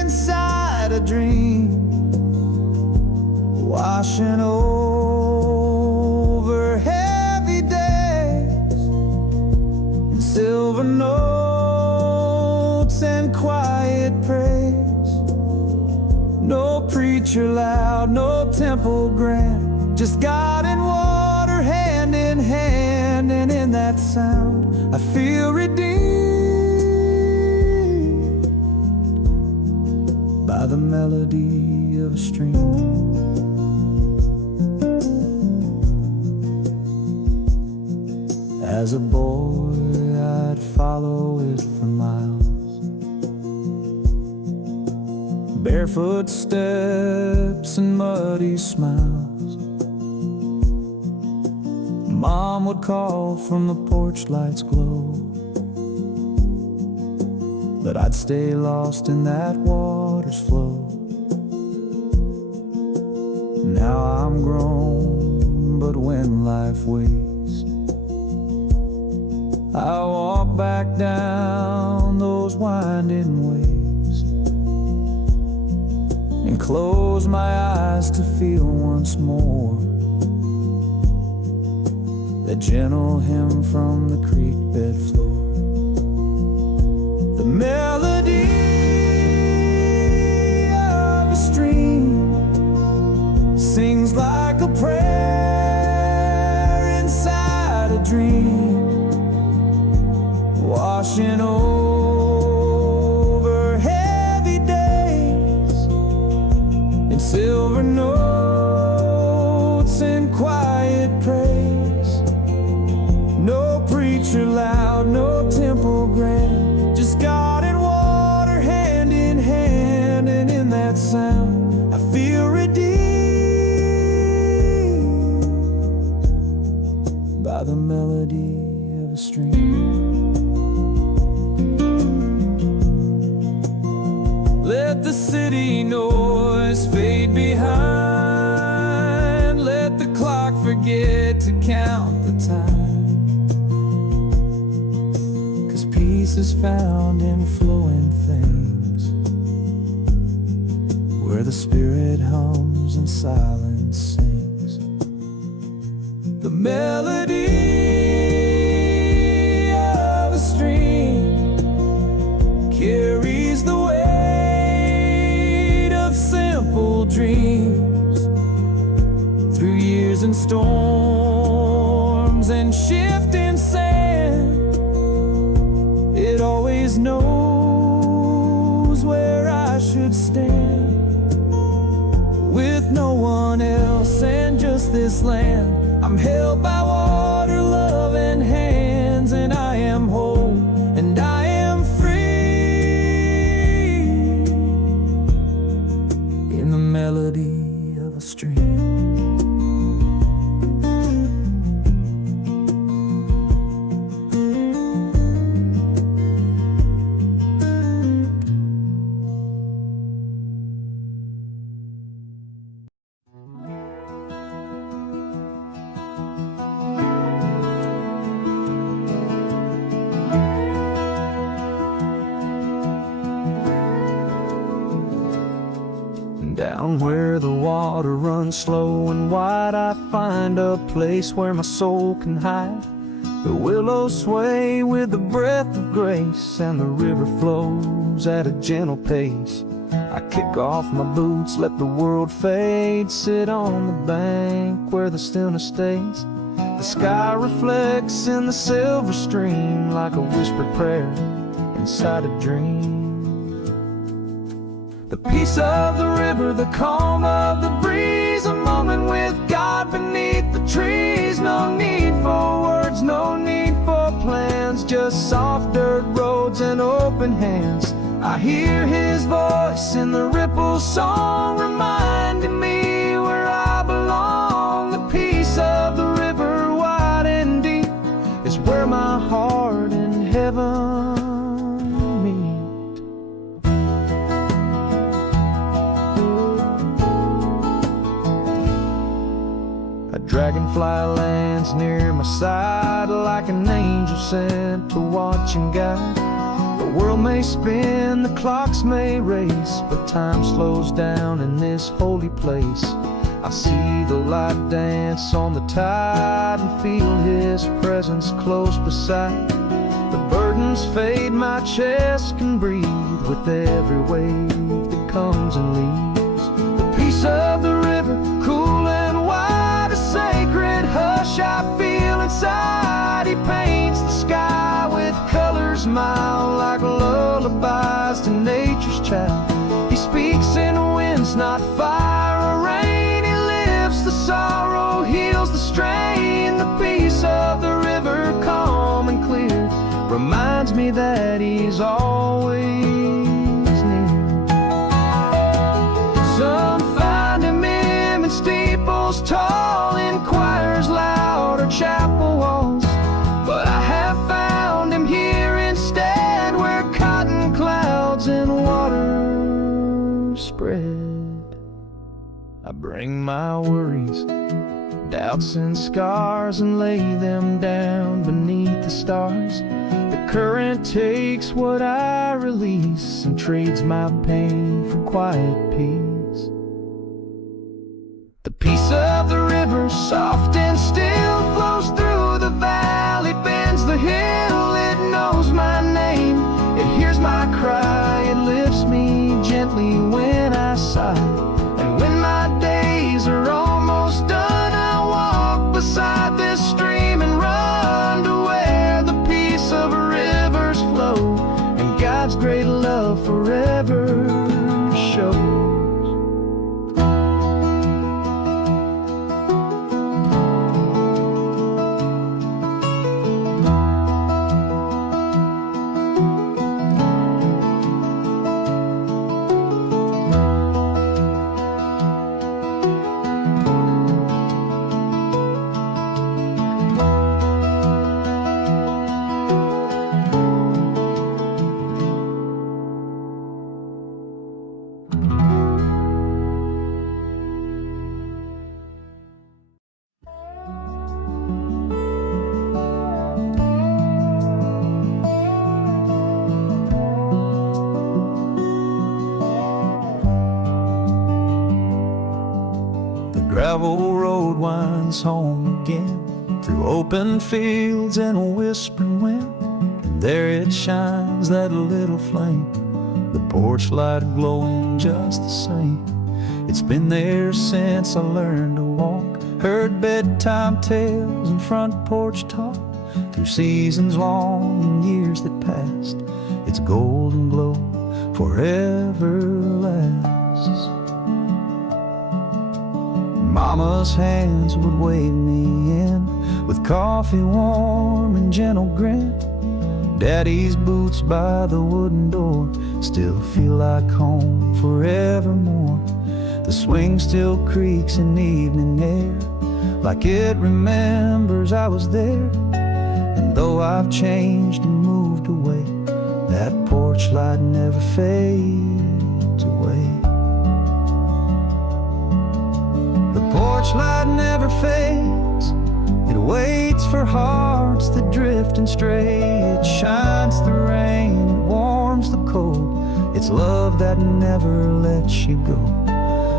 inside a dream, washing over heavy days in silver notes and quiet praise. No preacher loud, no temple grand, just God and water hand in hand. And in that sound I feel redeemed by the melody of a stream. As a boy, I'd follow it for miles, barefoot steps and muddy smiles. Mom would call from the porch light's glow, but I'd stay lost in that water's flow. Now I'm grown, but when life waits, I walk back down those winding ways and close my eyes to feel once more the gentle hymn from the creek bed floor. The melody of a stream sings like a prayer inside a dream, washing over heavy days in silver notes and quiet praise. No preacher loud, no temple grand, just God and water hand in hand. And in that sound I feel redeemed by the melody of a stream. Let the city noise fade behind, let the clock forget to count the time, 'cause peace is found in flowing things, where the spirit hums and silence sings. The melody of a stream carries the weight simple dreams through years and storms and shifting sand. It always knows where I should stand, with no one else and just this land. I'm held by water, love, and hands, and I am whole and I am free in the melody of a stream. Down where the water runs slow and wide, I find a place where my soul can hide. The willows sway with the breath of grace, and the river flows at a gentle pace. I I kick off my boots, let the world fade, sit on the bank where the stillness stays. The sky reflects in the silver stream like a whispered prayer inside a dream. The peace of the river, the calm of the breeze, a moment with God beneath the trees. No need for words, no need for plans, just soft dirt roads and open hands. I hear his voice in the ripple song, reminding me where I belong. The peace of the river, wide and deep, is where my heart and heaven meet. A dragonfly lands near my side like an angel sent to watch and guide. The world may spin, the clocks may race, but time slows down in this holy place. I see the light dance on the tide and feel his presence close beside. The burdens fade, my chest can breathe with every wave that comes and leaves. The peace of the river, cool and wide, a sacred hush I feel inside. He paints the sky with colors mild like lullabies to nature's child. He speaks in winds, not fire or rain. He lifts the sorrow, heals the strain. The peace of the river, calm and clear, reminds me that he's always near. Some find him in steeples tall, in choirs loud, or chapel walls, but I have found him here instead, where cotton clouds and water spread. I bring my worries, doubts and scars, and lay them down beneath the stars. The current takes what I release and trades my pain for quiet peace. The peace of the river, soft and still, flows through the valley, bends the hill. It knows my name, it hears my cry, it lifts me gently when I sigh. And when my days are almost done, I walk beside this stream and run to where the peace of rivers flow and God's great love forever shows. Gravel road winds home again, through open fields and a whispering wind. And there it shines, that little flame, the porch light glowing just the same. It's been there since I learned to walk, heard bedtime tales and front porch talk, through seasons long and years that passed. Its golden glow forever lasts. Mama's hands would wave me in, with coffee warm and gentle grin. Daddy's boots by the wooden door still feel like home forevermore. The swing still creaks in evening air, like it remembers I was there. And though I've changed and moved away, that porch light never fades away. Porch light never fades. It waits for hearts that drift and stray. It shines the rain, it warms the cold. It's love that never lets you go.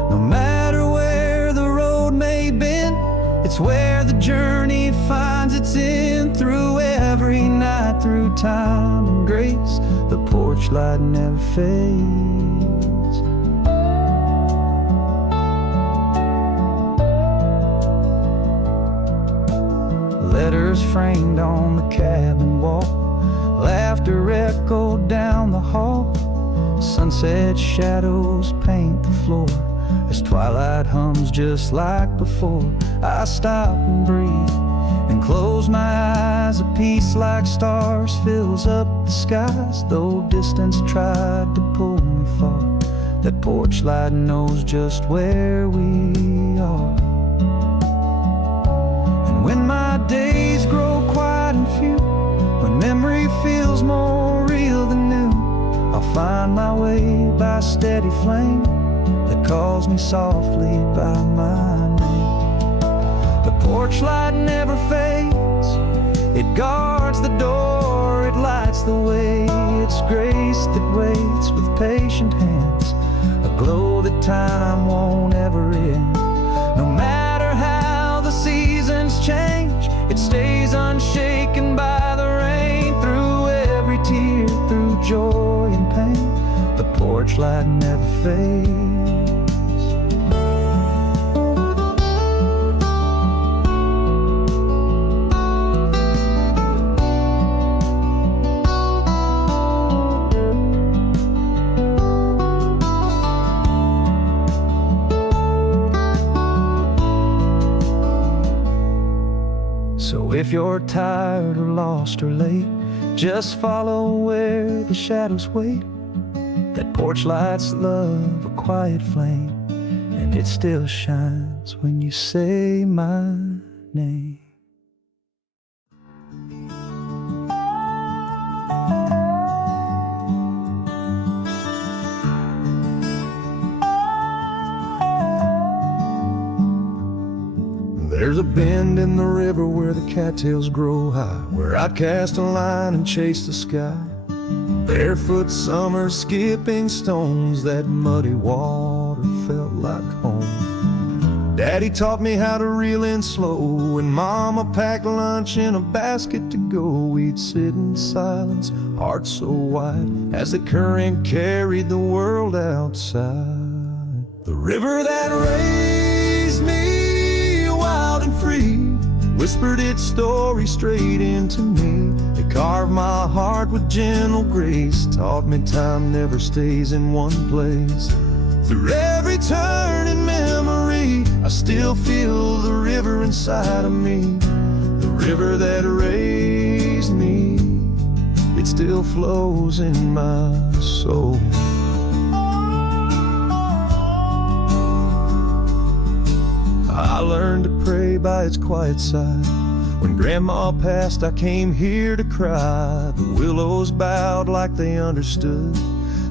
No matter where the road may bend, it's where the journey finds its end. Through every night, through time and grace, the porch light never fades. letters framed on the cabin wall. Laughter echoed down the hall. Sunset shadows paint the floor as twilight hums just like before. I stop and breathe and close my eyes. A peace like stars fills up the skies. Though distance tried to pull me far, that porch light knows just where we are. And when my days grow quiet and few, when memory feels more real than new, I'll find my way by a steady flame that calls me softly by my name. The porch light never fades. It guards the door, it lights the way. It's grace that waits with patient hands, a glow that time won't ever end. No matter how the seasons change, it stays unshaken by the rain. Through every tear, through joy and pain, the porch light never fades. So if you're tired or lost or late, just follow where the shadows wait. That porch light's love, a quiet flame, and it still shines when you say my name. There's a bend in the river where the cattails grow high, where I'd cast a line and chase the sky. Barefoot summer skipping stones, that muddy water felt like home. Daddy taught me how to reel in slow, and Mama packed lunch in a basket to go. We'd sit in silence, hearts so wide, as the current carried the world outside. The river that raised me wild and free whispered its story straight into me. It carved my heart with gentle grace, taught me time never stays in one place. Through every turn in memory, I still feel the river inside of me. The river that raised me, it still flows in my soul. I learned to pray by its quiet side. When Grandma passed, I came here to cry. The willows bowed like they understood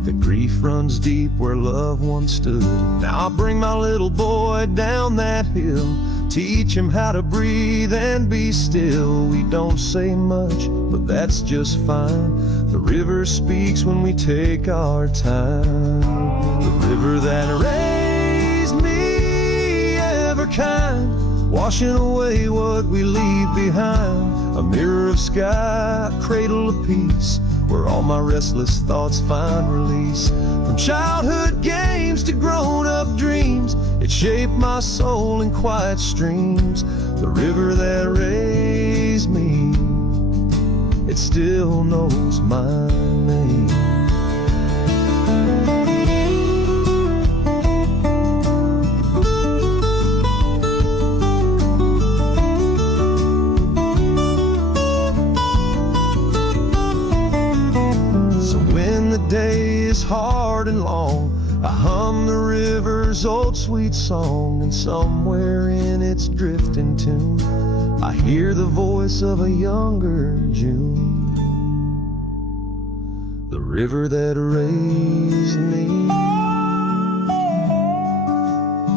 that grief runs deep where love once stood. Now I bring my little boy down that hill, teach him how to breathe and be still. We don't say much, but that's just fine. The river speaks when we take our time. The river that raised me, ever kind, washing away what we leave behind. A mirror of sky, a cradle of peace, where all my restless thoughts find release. From childhood games to grown-up dreams, it shaped my soul in quiet streams. The river that raised me, it still knows my name. Day is hard and long, I hum the river's old sweet song, and somewhere in its drifting tune, I hear the voice of a younger June. The river that raised me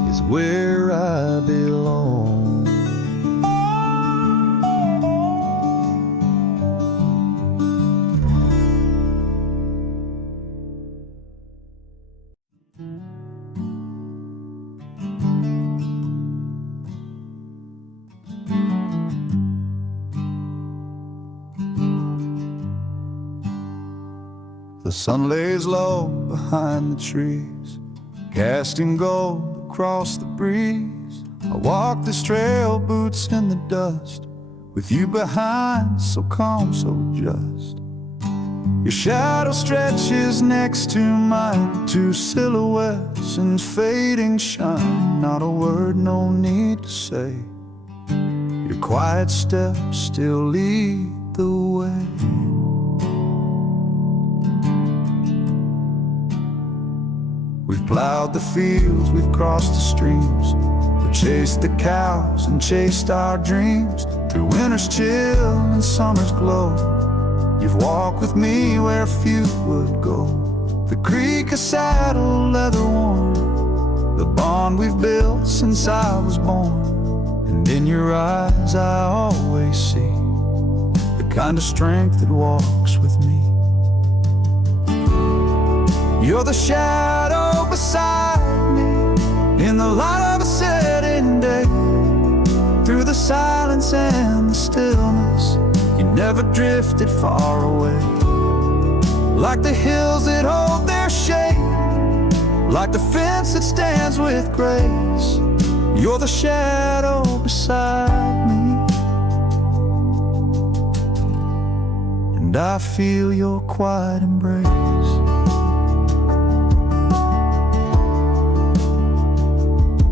is where I belong. The sun lays low behind the trees, casting gold across the breeze. I walk this trail, boots in the dust, with you behind, so calm, so just. Your shadow stretches next to mine, two silhouettes in fading shine. Not a word, no need to say. Your quiet steps still lead the way. We've plowed the fields, we've crossed the streams, we've chased the cows and chased our dreams, through winter's chill and summer's glow. You've walked with me where few would go. The creek, a saddle, leather worn, the bond we've built since I was born. And in your eyes I always see the kind of strength that walks with me. You're the shadow beside me, in the light of a setting day. Through the silence and the stillness, you never drifted far away. Like the hills that hold their shade, like the fence that stands with grace. You're the shadow beside me, and I feel your quiet embrace.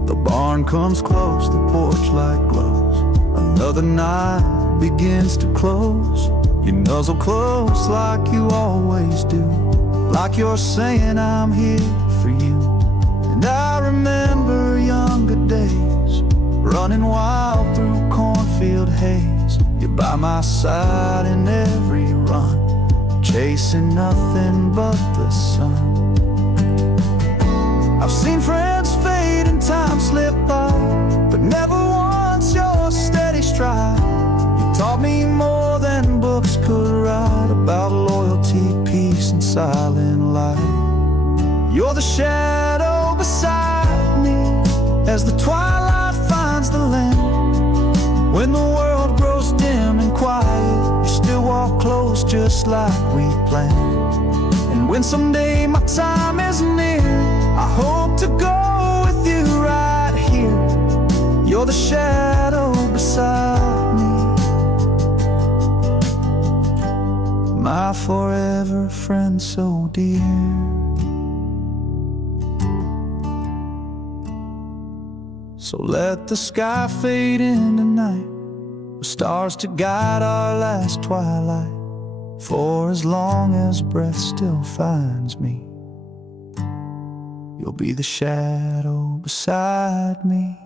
The barn comes close, the porch light glows. Another night begins to close. You nuzzle close like you always do, like you're saying I'm here for you. And I remember younger days, running wild through cornfield haze. You're by my side in every run, chasing nothing but the sun. I've seen friends fade and time slip by, but never once your steady stride. You taught me more than books could write, about loyalty, peace, and silent light. You're the shadow beside me, as the twilight finds the land. When the world grows dim and quiet, you still walk close just like we planned. And when someday my time is near, I hope to go with you right here. You're the shadow beside me, my forever friend so dear. So let the sky fade into night, with stars to guide our last twilight. For as long as breath still finds me, you'll be the shadow beside me.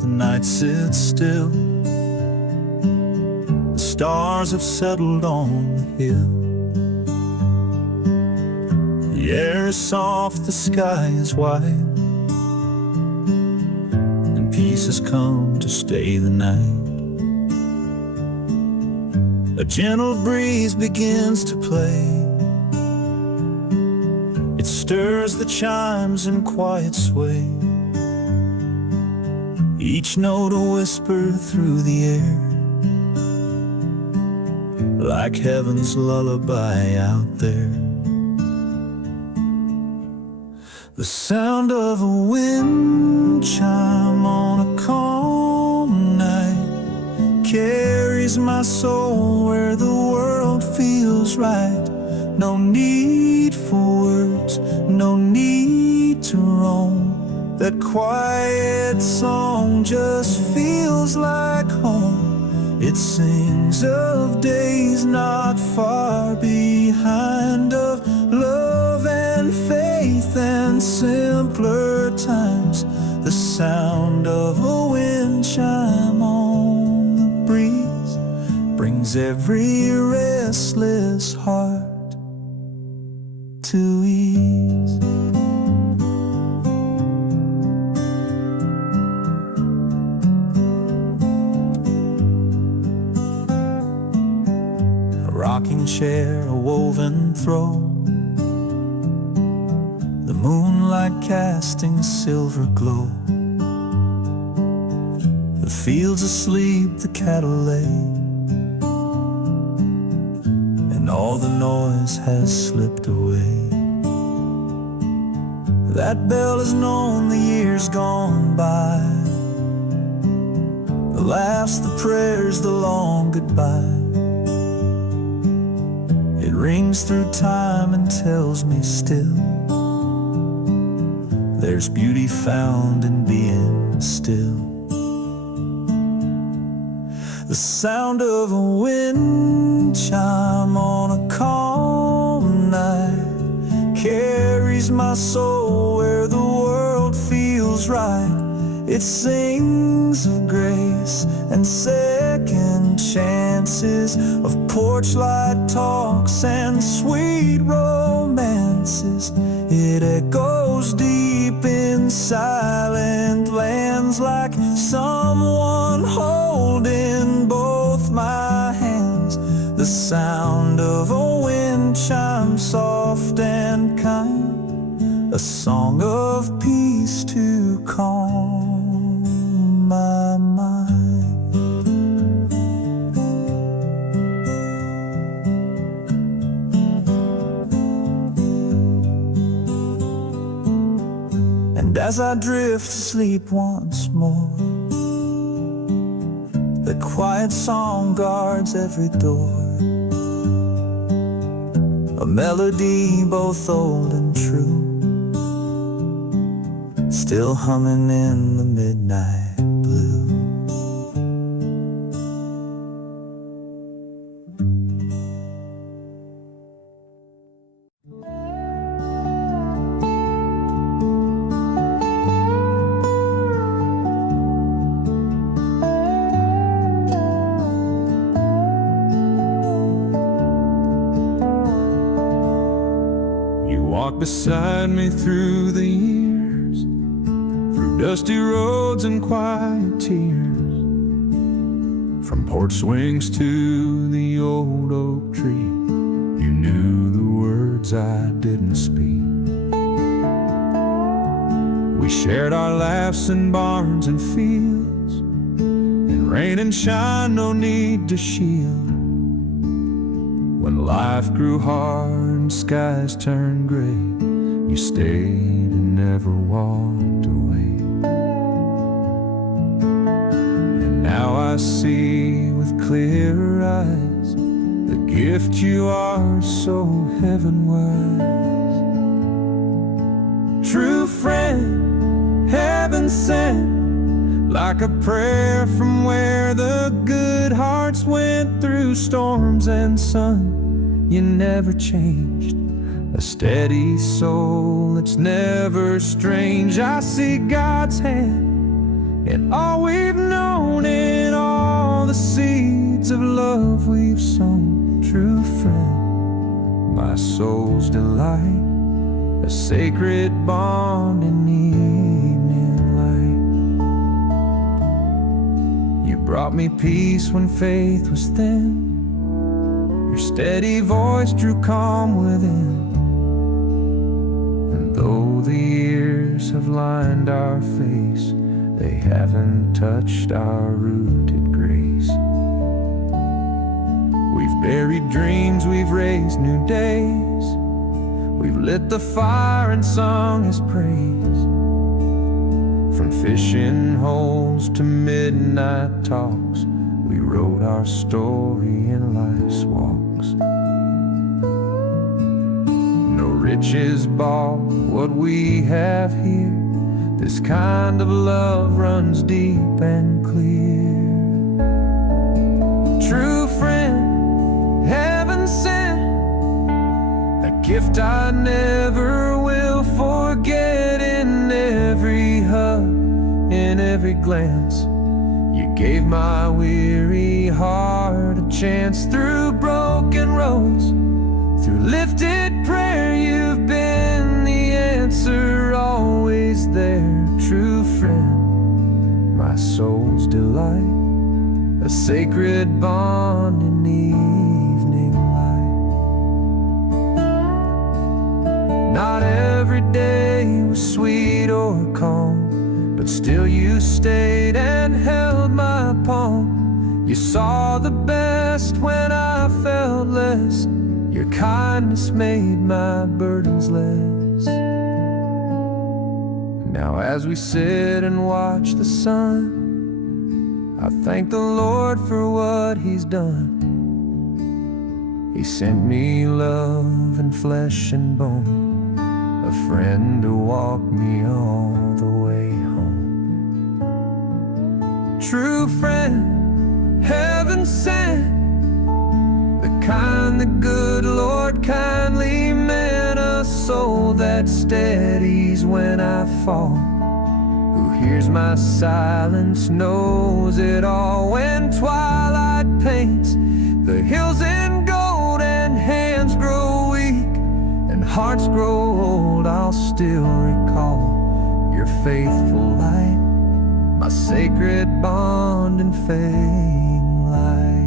The night sits still, the stars have settled on the hill. The air is soft, the sky is white, and peace has come to stay the night. A gentle breeze begins to play, it stirs the chimes in quiet sway. Each note a whisper through the air, like heaven's lullaby out there. The sound of a wind chime on a calm night carries my soul where the world feels right. No need for words, no need to roam. That quiet song just feels like home. It sings of days not far behind, of love and faith and simpler times. The sound of a wind chime on the breeze brings every restless heart to ease. rocking chair, a woven throw, the moonlight casting silver glow. The fields asleep, the cattle lay, and all the noise has slipped away. That bell has known the years gone by, the laughs, the prayers, the long goodbye. It rings through time and tells me still, there's beauty found in being still. The sound of a wind chime on a calm night carries my soul where the world feels right. It sings of grace and second chances, of porch light talks and sweet romances. It echoes deep in silent lands, like someone holding both my hands. The sound of a wind chime, soft and kind, a song of peace to calm my mind. And as I drift to sleep once more, the quiet song guards every door, a melody both old and true, still humming in the midnight blue. Walk beside me through the years, through dusty roads and quiet tears, from porch swings to the old oak tree. You knew the words I didn't speak. We shared our laughs in barns and fields, in rain and shine, no need to shield. When life grew hard and skies turned gray, you stayed and never walked away. And now I see with clearer eyes the gift you are, so heaven-wise. True friend, heaven sent, like a prayer from where the good hearts went through storms and sun. You never changed, a steady soul that's never strange. I see God's hand in all we've known, in all the seeds of love we've sown. True friend, my soul's delight, a sacred bond in evening light. You brought me peace when faith was thin, your steady voice drew calm within. And though the years have lined our face, they haven't touched our rooted grace. We've buried dreams, we've raised new days, we've lit the fire and sung His praise. From fishing holes to midnight talks, we wrote our story in life's walks. No riches bought what we have here, this kind of love runs deep and clear. True friend, heaven sent, a gift I never will forget. In every hug, in every glance, you gave my weary heart a chance. Through broken roads, through lifted prayer, you've been the answer, always there. True friend, my soul's delight, a sacred bond in evening light. Not every day was sweet or calm, but still you stayed and held my palm. You saw the best when I felt less. Your kindness made my burdens less. Now as we sit and watch the sun, I thank the Lord for what He's done. He sent me love and flesh and bone, a friend to walk me all the way home. True friend, heaven sent, the kind the good Lord kindly meant, a soul that steadies when I fall, who hears my silence, knows it all. When twilight paints the hills in gold and hands grow weak and hearts grow old, I'll still recall your faithful light, my sacred bond and fading light.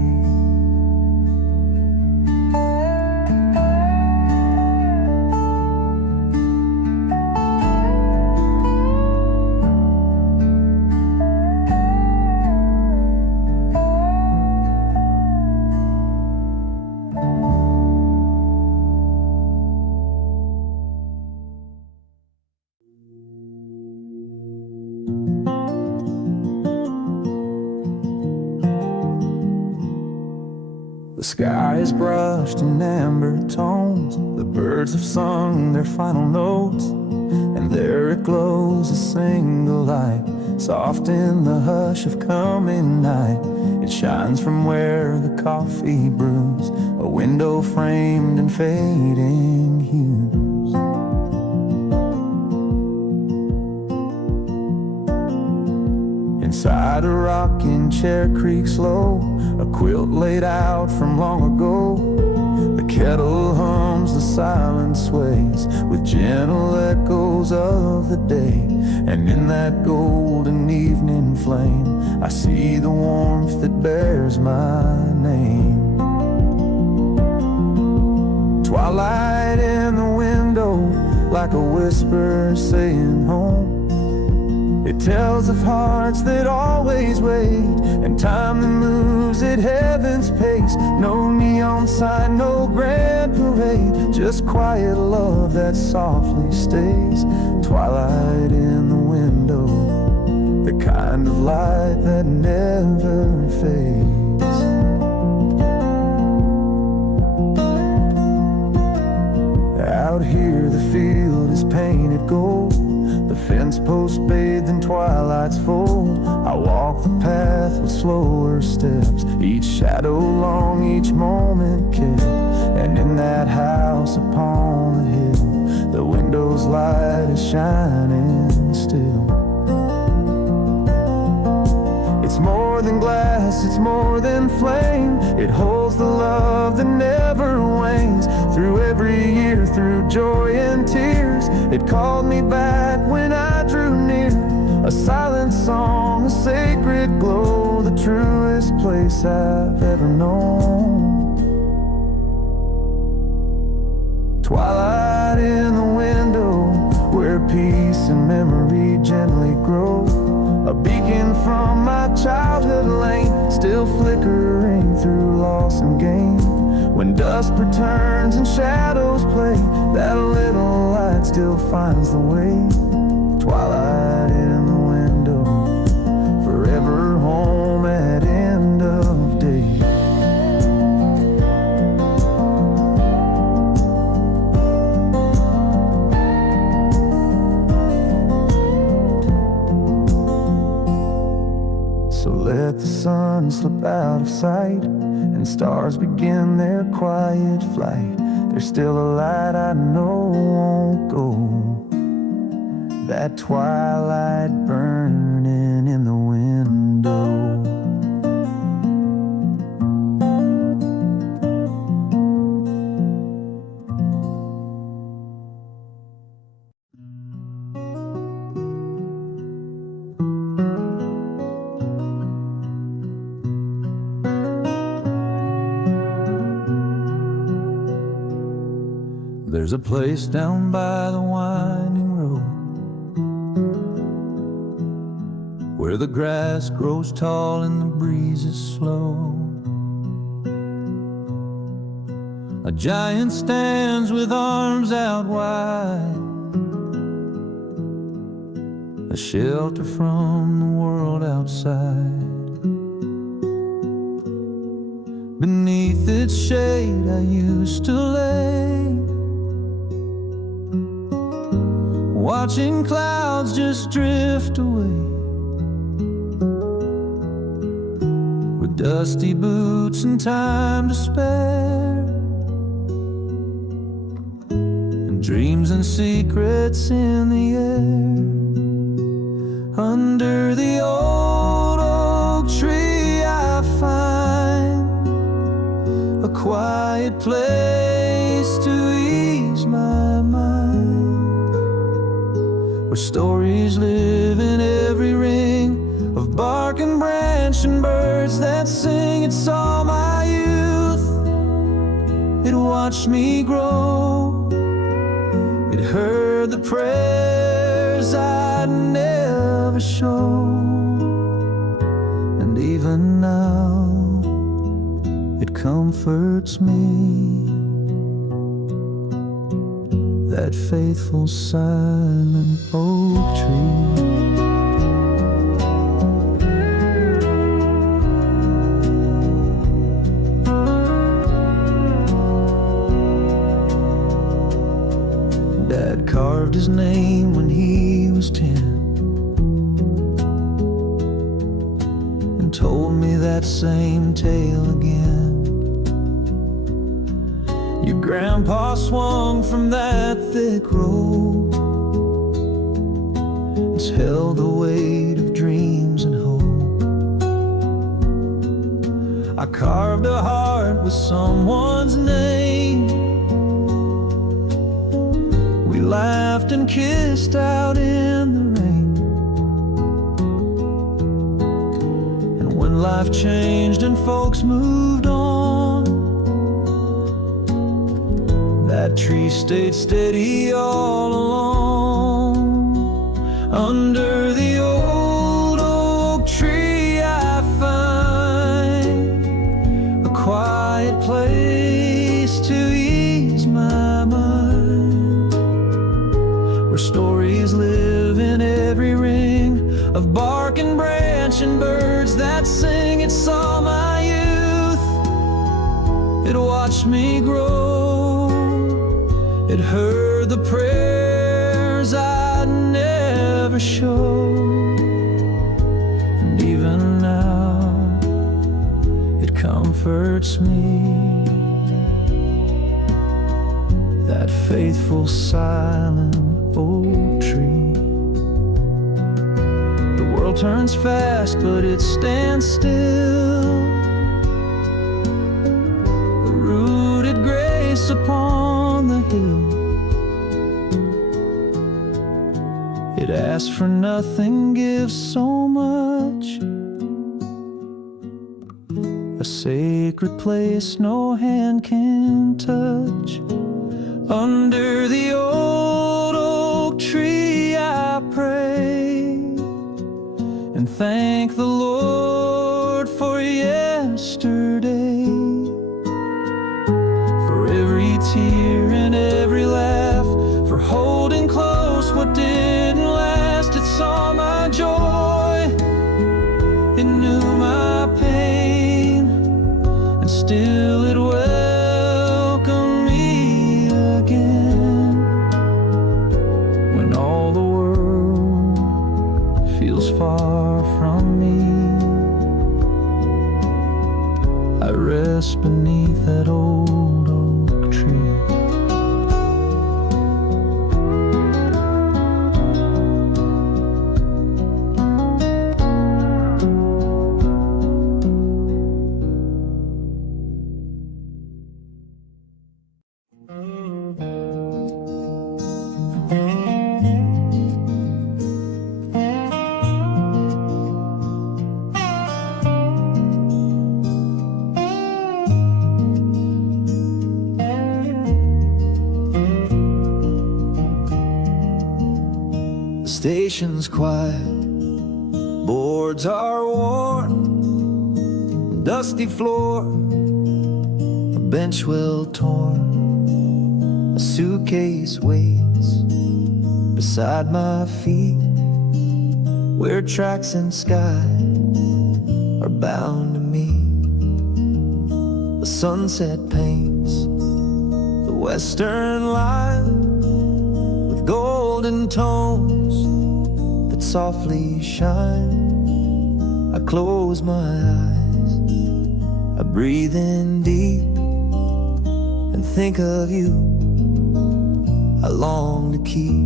The sky is brushed in amber tones, the birds have sung their final notes, and there it glows, a single light, soft in the hush of coming night. It shines from where the coffee brews, a window framed in fading hues. Inside a rocking chair creaks low, a quilt laid out from long ago. The kettle hums, the silence sways with gentle echoes of the day. And in that golden evening flame, I see the warmth that bears my name. Twilight in the window, like a whisper saying home. It tells of hearts that always wait, and time that moves at heaven's pace. No neon sign, no grand parade, just quiet love that softly stays. Twilight in the window, the kind of light that never fades. Out here the field is painted gold, the fence post bathed in twilight's fold. I walk the path with slower steps, each shadow long, each moment kept. And in that house upon the hill, the window's light is shining still. It's more than glass, it's more than flame. It holds the love that never wanes. Through every year, through joy and tears, it called me back when I drew near. A silent song, a sacred glow, the truest place I've ever known. Twilight in the window, where peace and memory gently grow. A beacon from my childhood lane, still flickering through loss and gain. When dusk returns and shadows play, that little light still finds the way. Twilight in the window, forever home at end of day. So let the sun slip out of sight, and stars begin their quiet flight. There's still a light I know won't go, that twilight burning in the window. There's a place down by the winding road where the grass grows tall and the breeze is slow. A giant stands with arms out wide, a shelter from the world outside. Beneath its shade I used to lay, watching clouds just drift away, with dusty boots and time to spare, and dreams and secrets in the air. Under the old oak tree I find a quiet place to ease my mind, where stories live in every ring of bark and branch and birds that sing. It saw my youth, it watched me grow, it heard the prayers I'd never show. And even now it comforts me, that faithful silent oak tree. Dad carved his name when he was 10 and told me that same tale again. Your grandpa swung from that thick rope, it's held the weight of dreams and hope. I carved a heart with someone's name, we laughed and kissed out in the rain. And when life changed and folks moved on, that tree stayed steady all along. Under the old oak tree I find a quiet place to ease my mind, where stories live in every ring of bark and branch and birds that sing. It saw my youth, it watched me grow, it heard the prayers I'd never show. And even now it comforts me, that faithful silent oak tree. The world turns fast but it stands still, a rooted grace upon the hill. It asks for nothing, gives so much, a sacred place no hand can touch. Under the old oak tree I pray and thank the Lord for yesterday, for every tear and every laugh, for holding close what didn't last. It saw my joy, it knew my pain, and still it welcomed me again. When all the world feels far from me, I rest beneath that old oak tree. station's quiet, boards are worn, dusty floor, a bench well torn, a suitcase waits beside my feet, where tracks and sky are bound to meet. The sunset paints the western line with golden tones that softly shine. I close my eyes, I breathe in deep and think of you. I long to keep.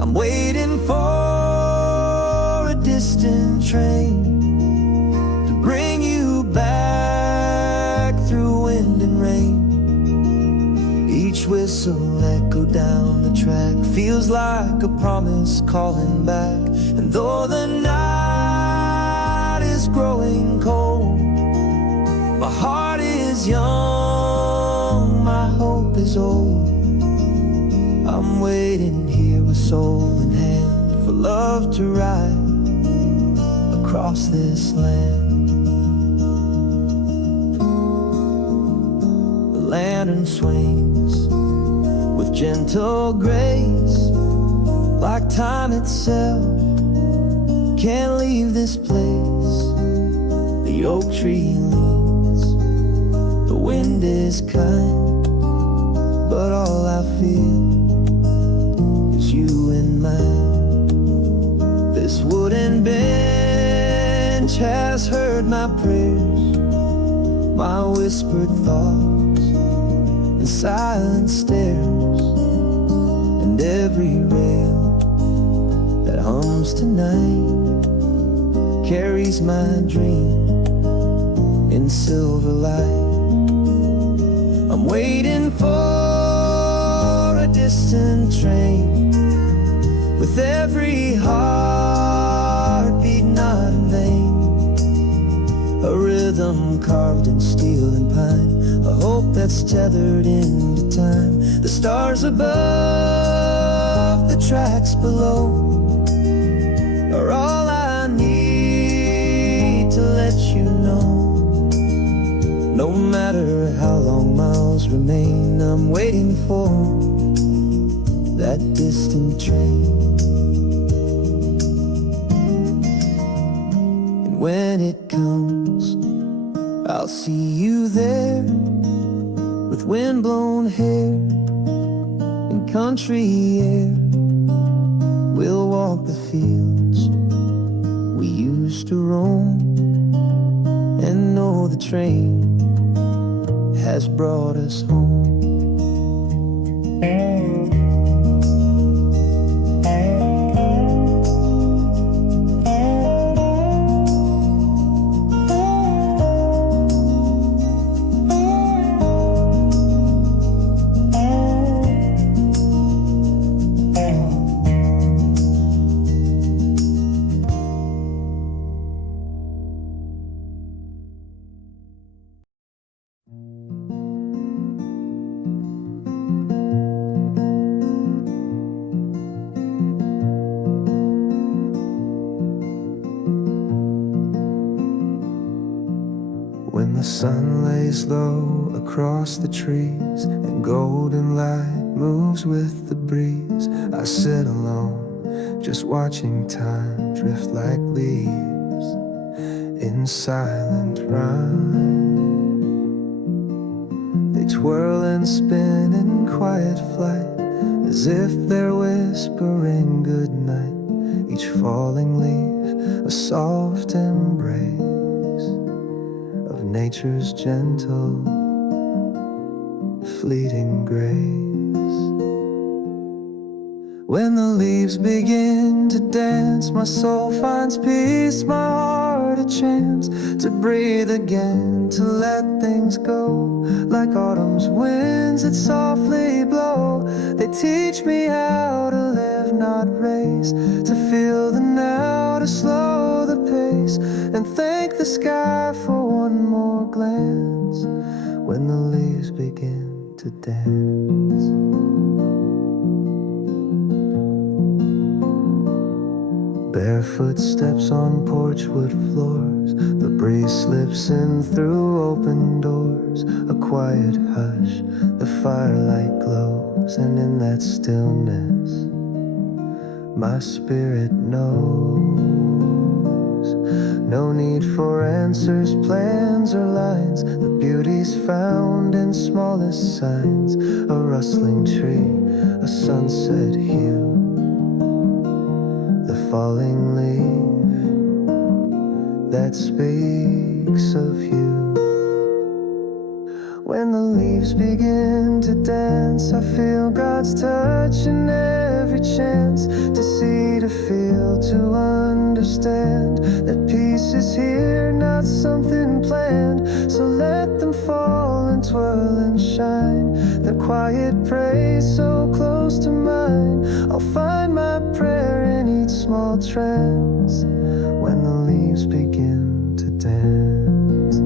I'm waiting for a distant train to bring you back through wind and rain. Each whistle echo down the track feels like a promise calling back. And though the night is growing cold, my heart is young, my hope is old. I'm waiting here with soul in hand for love to ride across this land. The lantern swings with gentle grace, like time itself can't leave this place. The oak tree leans, the wind is kind, but all I feel is you and mine. This wooden bench has heard my prayers, my whispered thoughts and silent stares, and every rail that hums tonight carries my dream in silver light. I'm waiting for a distant train, with every heartbeat not in vain. A rhythm carved in steel and pine, a hope that's tethered into time. The stars above, the tracks below are all I need to let you know. No matter how long miles remain, I'm waiting for that distant train. And when it comes, I'll see you there, with wind-blown hair and country air. We'll walk the fields we used to roam, and know the train has brought us home. When the sun lays low across the trees and golden light moves with the breeze, I sit alone, just watching time drift like leaves in silent rhyme. They twirl and spin in quiet flight, as if they're whispering goodnight, each falling leaf a soft embrace of nature's gentle, fleeting grace. When the leaves begin to dance, my soul finds peace, my heart a chance to breathe again, to let things go. Like autumn's winds that softly blow, they teach me how to live, not race, to feel the now, to slow the pace, and thank the sky for one more glance when the leaves begin to dance. Barefoot steps on porch wood floors, the breeze slips in through open doors. A quiet hush, the firelight glows, and in that stillness my spirit knows. No need for answers, plans, or lines. The beauty's found in smallest signs. A rustling tree, a sunset hue, the falling leaf that speaks of you. When the leaves begin to dance, I feel God's touch in every chance. To see, to feel, to understand that peace is here, not something planned. So let them fall and twirl and shine. The quiet praise so close to mine. I'll find my prayer in each small trance when the leaves begin to dance.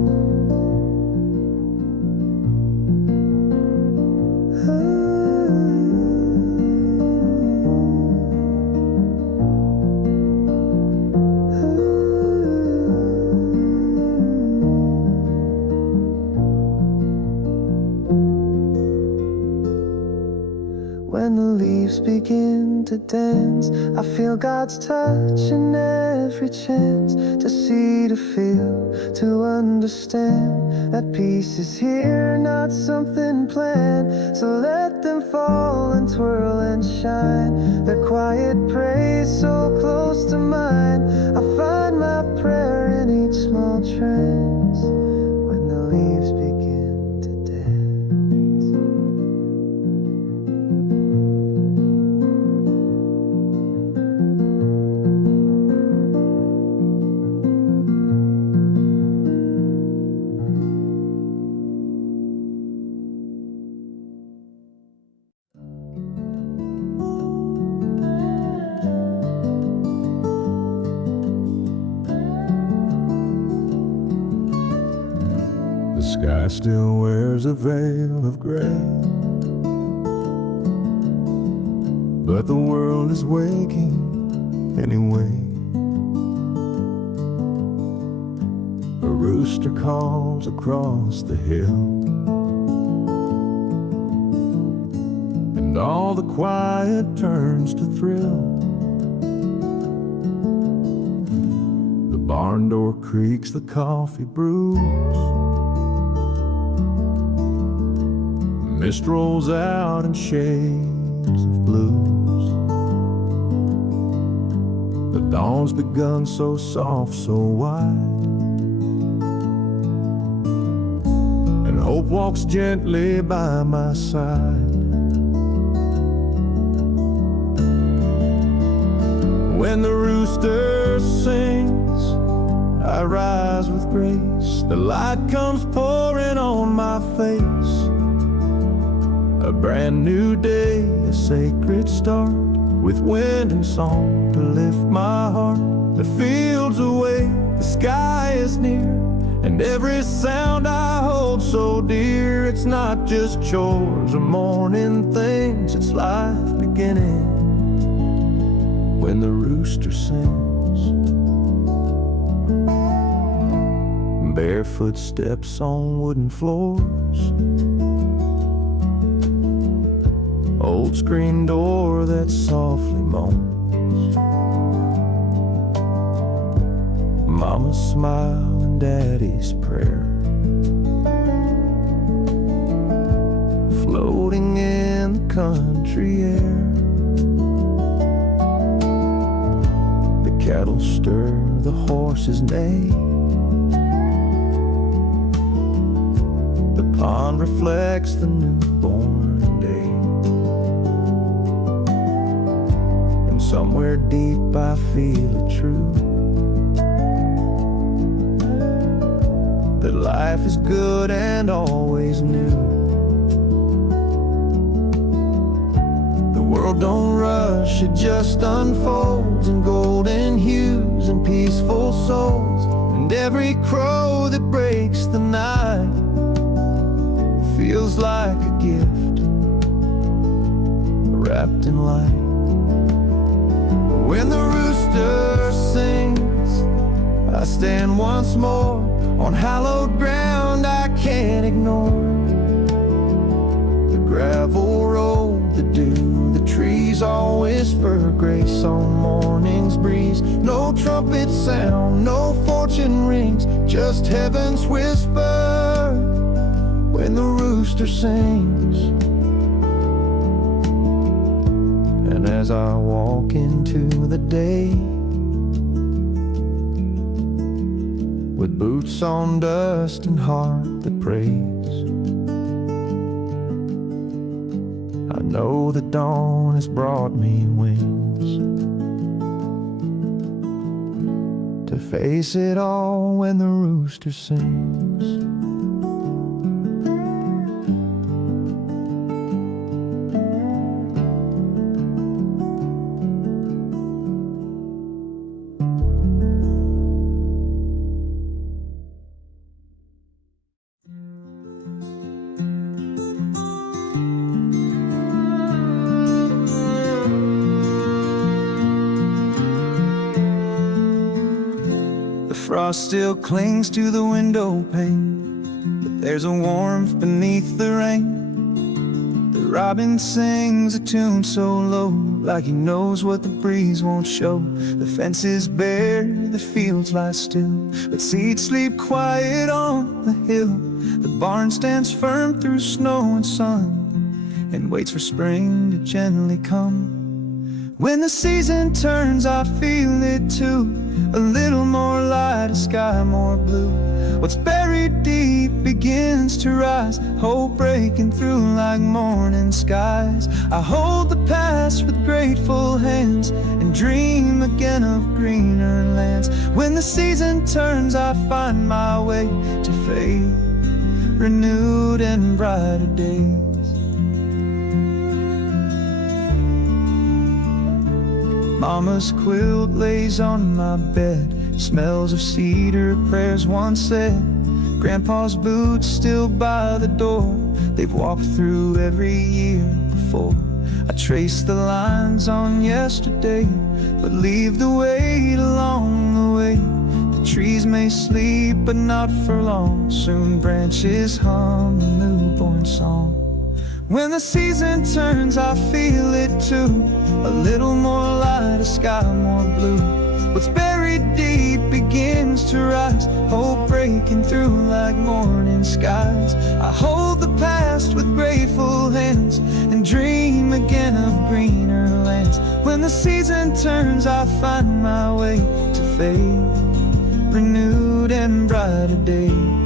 When the leaves begin to dance, I feel God's touch in every chance. To see, to feel, to understand that peace is here, not something planned. So let them fall and twirl and shine. Their quiet praise so close to mine. I find my prayer in each small trance when the leaves begin to dance. The sky still wears a veil of gray, but the world is waking anyway. A rooster calls across the hill, and all the quiet turns to thrill. The barn door creaks, the coffee brews, mist rolls out in shades of blues. The dawn's begun so soft, so wide, and hope walks gently by my side. When the rooster sings, I rise with grace. The light comes pouring on my face. A brand new day, a sacred start, with wind and song to lift my heart. The fields awake, the sky is near, and every sound I hold so dear. It's not just chores or morning things, it's life beginning when the rooster sings. Barefoot steps on wooden floors, old screen door that softly moans. Mama's smile and daddy's prayer, floating in the country air. The cattle stir, the horses neigh, the pond reflects the newborn day. Somewhere deep I feel it true, that life is good and always new. The world don't rush, it just unfolds in golden hues and peaceful souls. And every crow that breaks the night feels like a gift wrapped in light. When the rooster sings, I stand once more on hallowed ground I can't ignore. The gravel road, the dew, the trees all whisper grace on morning's breeze. No trumpet sound, no fortune rings, just heaven's whisper when the rooster sings. And as I walk into the day, with boots on dust and heart that prays, I know the dawn has brought me wings to face it all when the rooster sings. Frost still clings to the window pane, but there's a warmth beneath the rain. The robin sings a tune so low, like he knows what the breeze won't show. The fence is bare, the fields lie still, but seeds sleep quiet on the hill. The barn stands firm through snow and sun, and waits for spring to gently come. When the season turns, I feel it too. A little more light, a sky more blue. What's buried deep begins to rise, hope breaking through like morning skies. I hold the past with grateful hands and dream again of greener lands. When the season turns, I find my way to faith, renewed and brighter days. Mama's quilt lays on my bed, smells of cedar, prayers once said. Grandpa's boots still by the door, they've walked through every year before. I trace the lines on yesterday, but leave the weight along the way. The trees may sleep, but not for long. Soon branches hum a newborn song. When the season turns, I feel it too. A little more light, a sky more blue. What's buried deep begins to rise, hope breaking through like morning skies. I hold the past with grateful hands and dream again of greener lands. When the season turns, I find my way to faith, renewed and brighter days.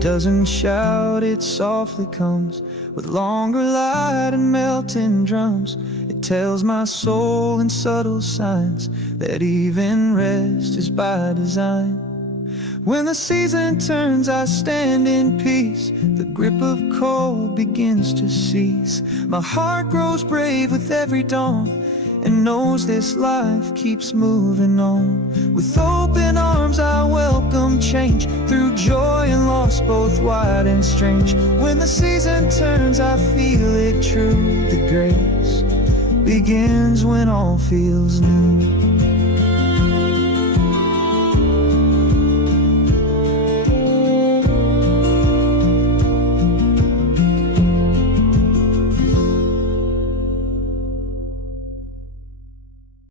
Doesn't shout, it softly comes with longer light and melting drums. It tells my soul in subtle signs that even rest is by design. When the season turns, I stand in peace. The grip of cold begins to cease. My heart grows brave with every dawn and knows this life keeps moving on. With open arms I welcome change, through joy and loss both wide and strange. When the season turns, I feel it true. The grace begins when all feels new.